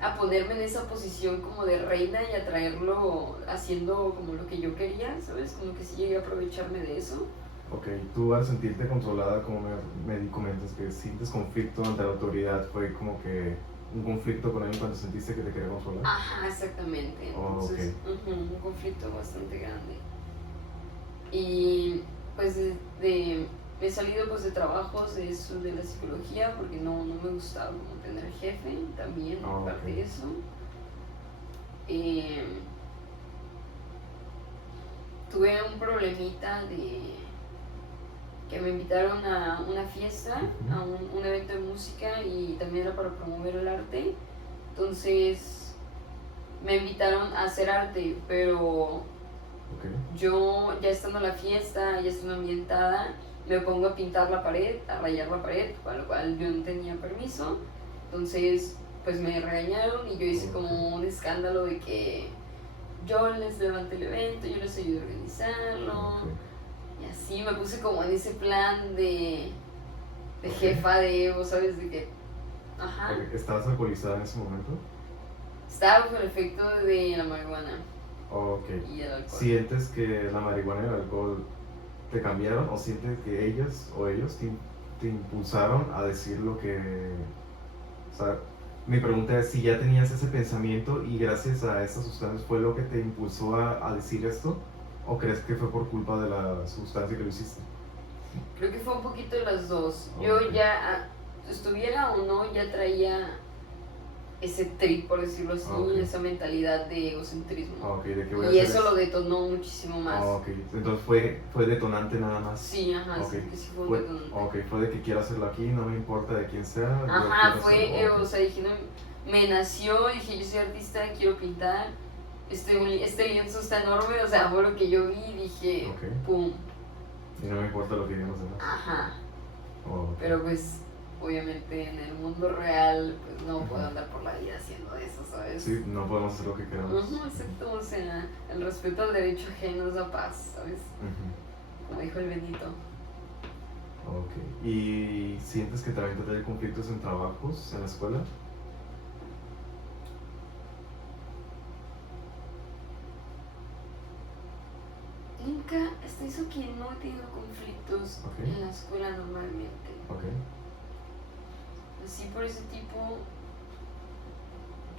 a ponerme en esa posición como de reina y a traerlo haciendo como lo que yo quería, ¿sabes? Como que sí llegué a aprovecharme de eso. Ok, tú al sentirte controlada, como me comentas que sientes conflicto ante la autoridad, fue como que un conflicto con él cuando sentiste que te quería controlar. Ajá, exactamente. Oh, Entonces, un conflicto bastante grande. Y pues he salido pues de trabajos de eso, de la psicología, porque no me gustaba como tener jefe, también parte de eso. Tuve un problemita de que me invitaron a una fiesta, a un evento de música, y también era para promover el arte. Entonces me invitaron a hacer arte, pero yo ya estando en la fiesta, ya estando ambientada, me pongo a pintar la pared, a rayar la pared, para lo cual yo no tenía permiso. Entonces pues me regañaron y yo hice como un escándalo de que yo les levanté el evento, yo les ayudé a organizarlo. Y así me puse como en ese plan de jefa de Evo, ¿sabes? De que, ajá. ¿Estabas alcoholizada en ese momento? Estaba bajo el efecto de la marihuana. Y el alcohol. ¿Sientes que la marihuana y el alcohol te cambiaron o sientes que ellas o ellos te impulsaron a decir lo que... O sea, mi pregunta es si ya tenías ese pensamiento y gracias a estas sustancias fue lo que te impulsó a decir esto, o crees que fue por culpa de la sustancia que lo hiciste. Creo que fue un poquito de las dos. Yo ya, estuviera o no, ya traía ese trip, por decirlo así, esa mentalidad de egocentrismo. ¿De qué voy a y hacer eso lo detonó muchísimo más. Entonces fue detonante nada más. Sí, ajá, sí, que sí fue un detonante. Fue de que quiero hacerlo aquí, no me importa de quién sea. Ajá, fue, o sea, dije, no, me nació, dije, yo soy artista, quiero pintar, este lienzo está enorme, o sea, fue lo que yo vi y dije, pum. Y no me importa lo que digan los demás. Ajá. Pero pues, obviamente en el mundo real, pues no puedo andar por la vida haciendo eso, ¿sabes? Sí, no podemos hacer lo que queramos. Exacto, o sea, el respeto al derecho ajeno es la paz, ¿sabes? Como dijo el Benito. ¿Y sientes que también te trae conflictos en trabajos, en la escuela? Nunca, hasta eso que no he tenido conflictos en la escuela normalmente. Así por ese tipo,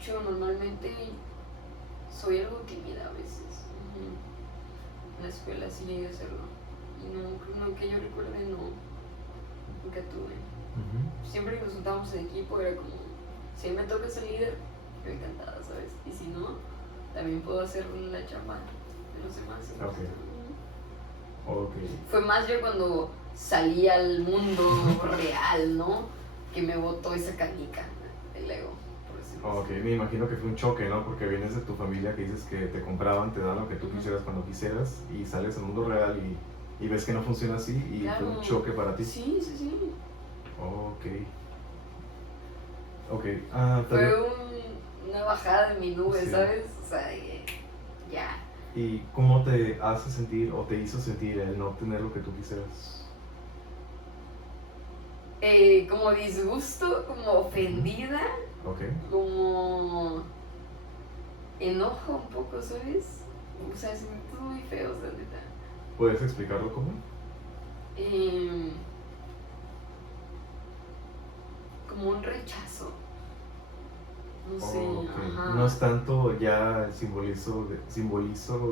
yo normalmente soy algo tímida a veces. En la escuela sí llegué a hacerlo. Y no que yo recuerde, nunca tuve. Siempre que nos juntábamos en equipo era como, si me toca ser líder, yo encantada, ¿sabes? Y si no, también puedo hacer la chamba de los demás. Fue más yo cuando salí al mundo real, ¿no? Que me botó esa canica del ego, por decirlo así. Me imagino que fue un choque, ¿no? Porque vienes de tu familia que dices que te compraban, te daban lo que tú quisieras cuando quisieras, y sales al mundo real y ves que no funciona así, y claro. fue un choque para ti. Sí. Fue una bajada de mi nube, ¿sabes? O sea, ya. ¿Y cómo te hace sentir o te hizo sentir el no obtener lo que tú quisieras? Como disgusto, como ofendida, como enojo un poco, ¿sabes? O sea, sentimientos muy feos, la neta. ¿Puedes explicarlo cómo? Como un rechazo. No sé, ajá. No es tanto ya el simbolizo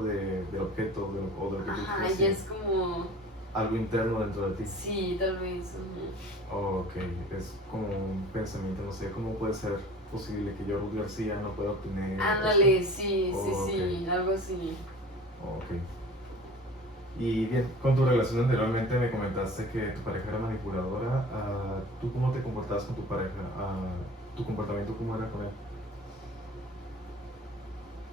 del objeto o de lo que tú quieres. Ya es como... algo interno dentro de ti. Sí, tal vez. Es como un pensamiento, no sé, ¿cómo puede ser posible que yo, Ruth García, no pueda obtener ándale, esto? Sí, algo así. Y bien, con tu relación anteriormente me comentaste que tu pareja era manipuladora. ¿Tú cómo te comportabas con tu pareja? ¿Tu comportamiento cómo era con él?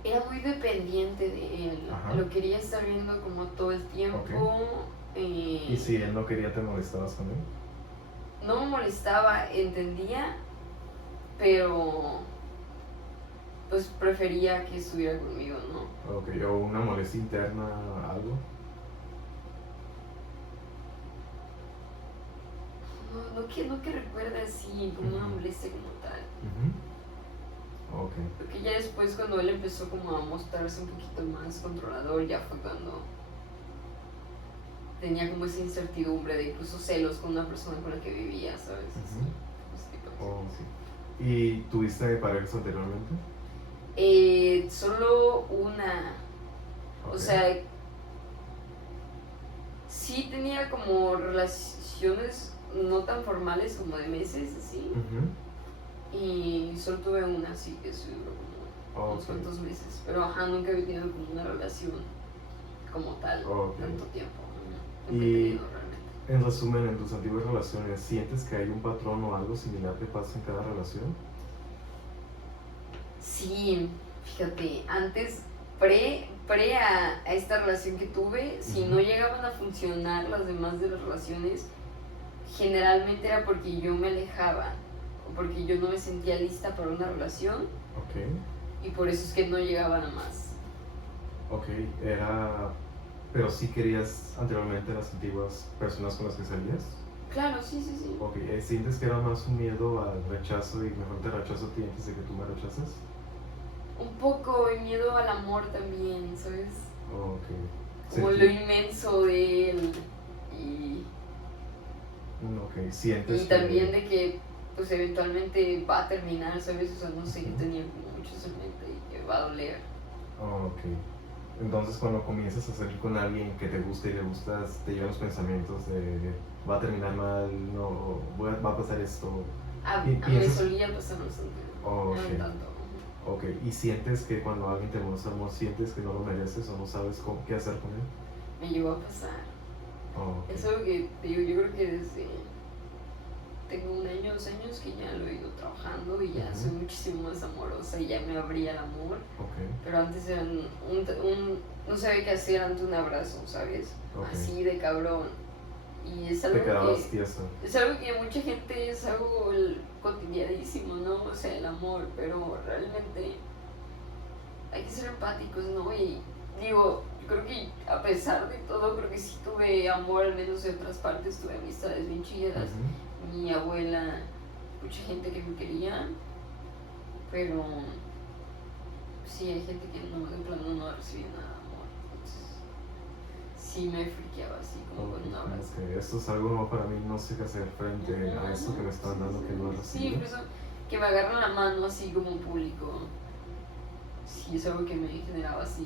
Era muy dependiente de él. Lo quería estar viendo como todo el tiempo. ¿Y si él no quería, te molestabas con él? No me molestaba, entendía, pero pues prefería que estuviera conmigo, ¿no? ¿O una molestia interna, algo? No que recuerde así, como una molestia como tal. Ok. Porque ya después cuando él empezó como a mostrarse un poquito más controlador, ya fue cuando tenía como esa incertidumbre de incluso celos con una persona con la que vivía, ¿sabes? Ujú. Ese tipo de Oh, cosas. sí. ¿Y tuviste parejas anteriormente? Solo una. Ok. O sea, sí tenía como relaciones no tan formales como de meses, así. Ujú. Y solo tuve una, así que eso duró como unos Ok. cuantos meses. Pero ajá, nunca había tenido como una relación como tal, Ok. tanto tiempo. Nunca he Y tenido realmente. en resumen, en tus antiguas relaciones, ¿sientes que hay un patrón o algo similar que pasa en cada relación? Sí, fíjate, antes, pre a esta relación que tuve, si Ujú. no llegaban a funcionar las demás de las relaciones, generalmente era porque yo me alejaba o porque yo no me sentía lista para una relación Ok. y por eso es que no llegaban a más. Ok. Era... Pero sí querías anteriormente las antiguas personas con las que salías. Claro, sí, sí, sí. Ok. ¿Sientes que era más un miedo al rechazo y mejor te rechazo a ti antes de que tú me rechazas? Un poco el miedo al amor también, ¿sabes? Ok. Como lo inmenso de él y, Ok. ¿Sientes y también que... de que pues eventualmente va a terminar, ¿sabes? O sea, no sé, yo Ujú. tenía como muchos en mente y que va a doler. Ok. Entonces cuando comienzas a salir con alguien que te gusta y le gustas, te llegan los pensamientos de va a terminar mal, no, va a pasar esto. Y Me piensas, solía pasar bastante, ok, no tanto. ok, y sientes que cuando alguien te muestra amor, sientes que no lo mereces o no sabes qué hacer con él. Me llegó a pasar. Ok. Es algo que te digo, yo creo que desde tengo 1 año, 2 años que ya lo he ido trabajando y ya Ujú. soy muchísimo más amorosa y ya me abría el amor. Ok. Pero antes eran no sabía qué hacer ante un abrazo, ¿sabes? Ok. Así de cabrón. Y es Te algo quedabas que tiesa. es algo que mucha gente es algo cotidianísimo, ¿no? O sea, el amor, pero realmente hay que ser empáticos, ¿no? Y digo, yo creo que a pesar de todo, creo que sí tuve amor, al menos de otras partes, tuve amistades bien chidas, Ujú. mi abuela, mucha gente que me quería, pero sí hay gente que no, de plano no recibió nada de amor, entonces sí me friqueaba así como con un Como abrazo. que esto es algo nuevo para mí, no sé qué hacer frente a esto que me Sí, están dando que no he sí, recibido. incluso que me agarran la mano así como en público, sí es algo que me generaba así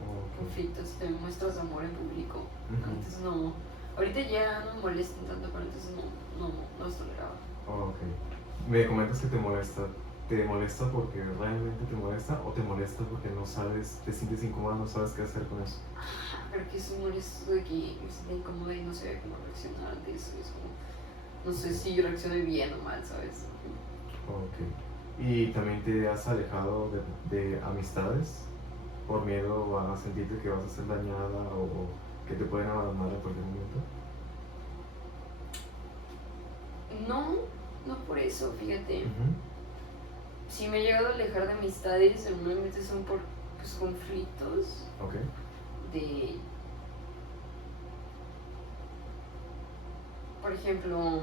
Ok. conflictos, si te muestras amor en público. Ujú. Antes no, ahorita ya no me molestan tanto, pero antes no los toleraba. Ok. Me comentas que te molesta. ¿Te molesta porque realmente te molesta o te molesta porque no sabes, te sientes incómoda, no sabes qué hacer con eso? Creo que es un molesto de que me sentía incómoda y no sabía cómo reaccionar ante eso. Es como, no sé si yo reaccioné bien o mal, ¿sabes? Ok. ¿Y también te has alejado de amistades por miedo a sentirte que vas a ser dañada o que te pueden abandonar en cualquier momento? No, no por eso, fíjate. Ujú. Si me he llegado a alejar de amistades, normalmente son por pues, conflictos Ok. de, por ejemplo,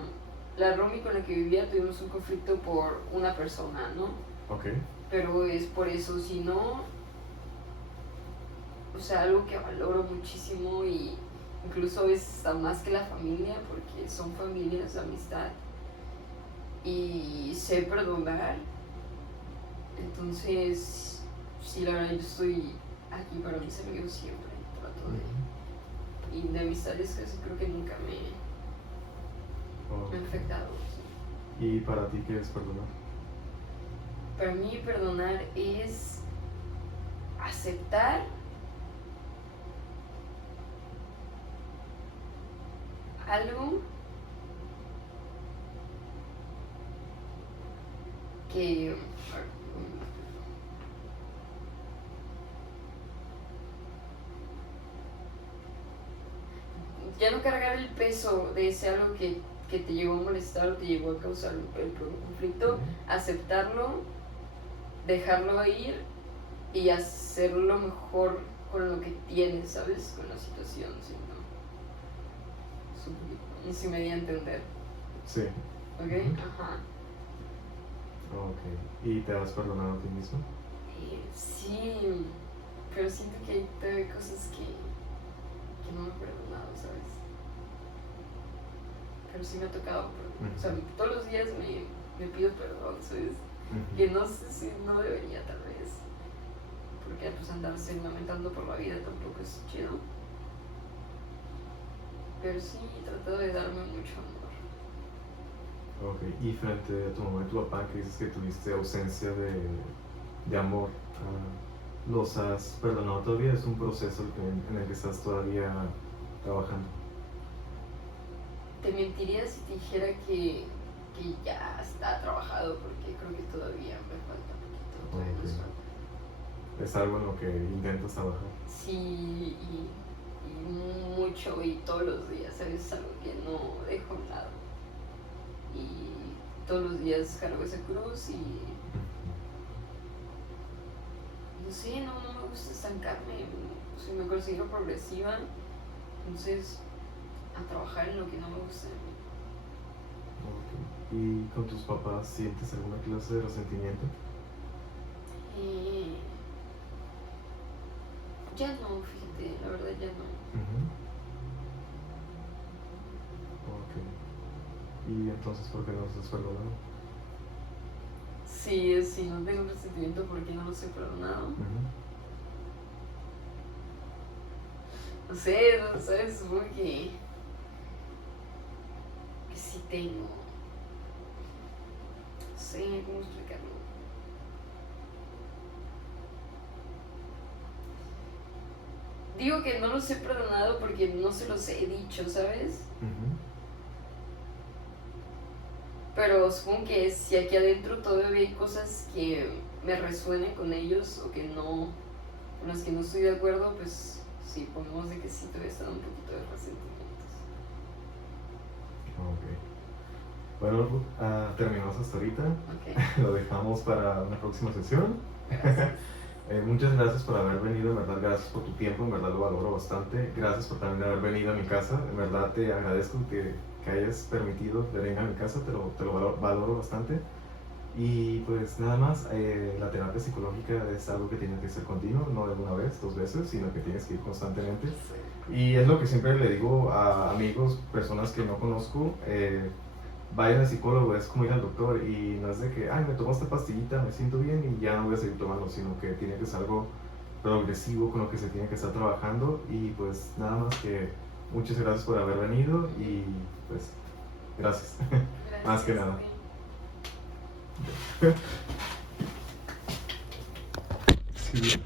la roomie con la que vivía tuvimos un conflicto por una persona, ¿no? Ok. Pero es por eso, si no, o sea, algo que valoro muchísimo y incluso a veces hasta más que la familia, porque son familias, amistad, y sé perdonar. Entonces, sí, la verdad, yo estoy aquí para mis amigos siempre, trato Ujú. de, y de amistades casi creo que nunca me Ok. he afectado. Sí. ¿Y para ti qué es perdonar? Para mí perdonar es aceptar algo que ya no cargar el peso de ese algo que te llegó a molestar o te llegó a causar el conflicto, Ok. aceptarlo, dejarlo ir y hacerlo mejor con lo que tienes, ¿sabes? Con la situación, ¿sí? ¿No? Es un poquito, no sé si me di a entender. Sí. ¿Ok? Ujú. Ajá. Ok. ¿Y te has perdonado a ti mismo? Sí, pero siento que hay todavía cosas que no me he perdonado, ¿sabes? Pero sí me ha tocado, o sea, todos los días me pido perdón, ¿sabes? Que no sé si no debería, tal vez, porque pues andarse lamentando por la vida tampoco es chido. Pero sí, he tratado de darme mucho amor. Ok. Y frente a tu mamá y tu papá, que dices que tuviste ausencia de amor, ¿los has perdonado todavía? ¿Es un proceso en el que estás todavía trabajando? Te mentiría si te dijera que ya está trabajado, porque creo que todavía me falta poquito, todavía Ok. nos falta. Es algo en lo que intentas trabajar. Sí, y mucho, y todos los días, ¿sabes? Es algo que no dejo a un lado. Y todos los días cargo esa cruz y no sé, no me gusta estancarme, o sea, me considero progresiva, entonces a trabajar en lo que no me gusta. Ok. ¿Y con tus papás sientes alguna clase de resentimiento? Eh, ya no, fíjate, la verdad ya no. Ok. ¿Y entonces por qué no los has perdonado? Sí, no tengo resentimiento porque no los he perdonado. No sé, no sabes, supongo que sí tengo. No sé cómo explicarlo. Digo que no los he perdonado porque no se los he dicho, ¿sabes? Pero supongo que si aquí adentro todavía hay cosas que me resuenen con ellos o que no, con las que no estoy de acuerdo, pues sí, pongamos de que sí todavía están un poquito de resentimientos. Ok. Bueno, Ruth, terminamos hasta ahorita. Ok, Lo dejamos para una próxima sesión. gracias. Muchas gracias por haber venido, en verdad, gracias por tu tiempo, en verdad lo valoro bastante. Gracias por también haber venido a mi casa, en verdad te agradezco que hayas permitido que venga a mi casa, te lo valoro bastante. Y pues nada más, la terapia psicológica es algo que tiene que ser continuo, no de una vez, dos veces, sino que tienes que ir constantemente. Y es lo que siempre le digo a amigos, personas que no conozco, vayan al psicólogo, es como ir al doctor y no es de que, ay, me tomo esta pastillita, me siento bien y ya no voy a seguir tomando, sino que tiene que ser algo progresivo con lo que se tiene que estar trabajando. Y pues nada más que muchas gracias por haber venido y pues gracias, más que nada. Sí.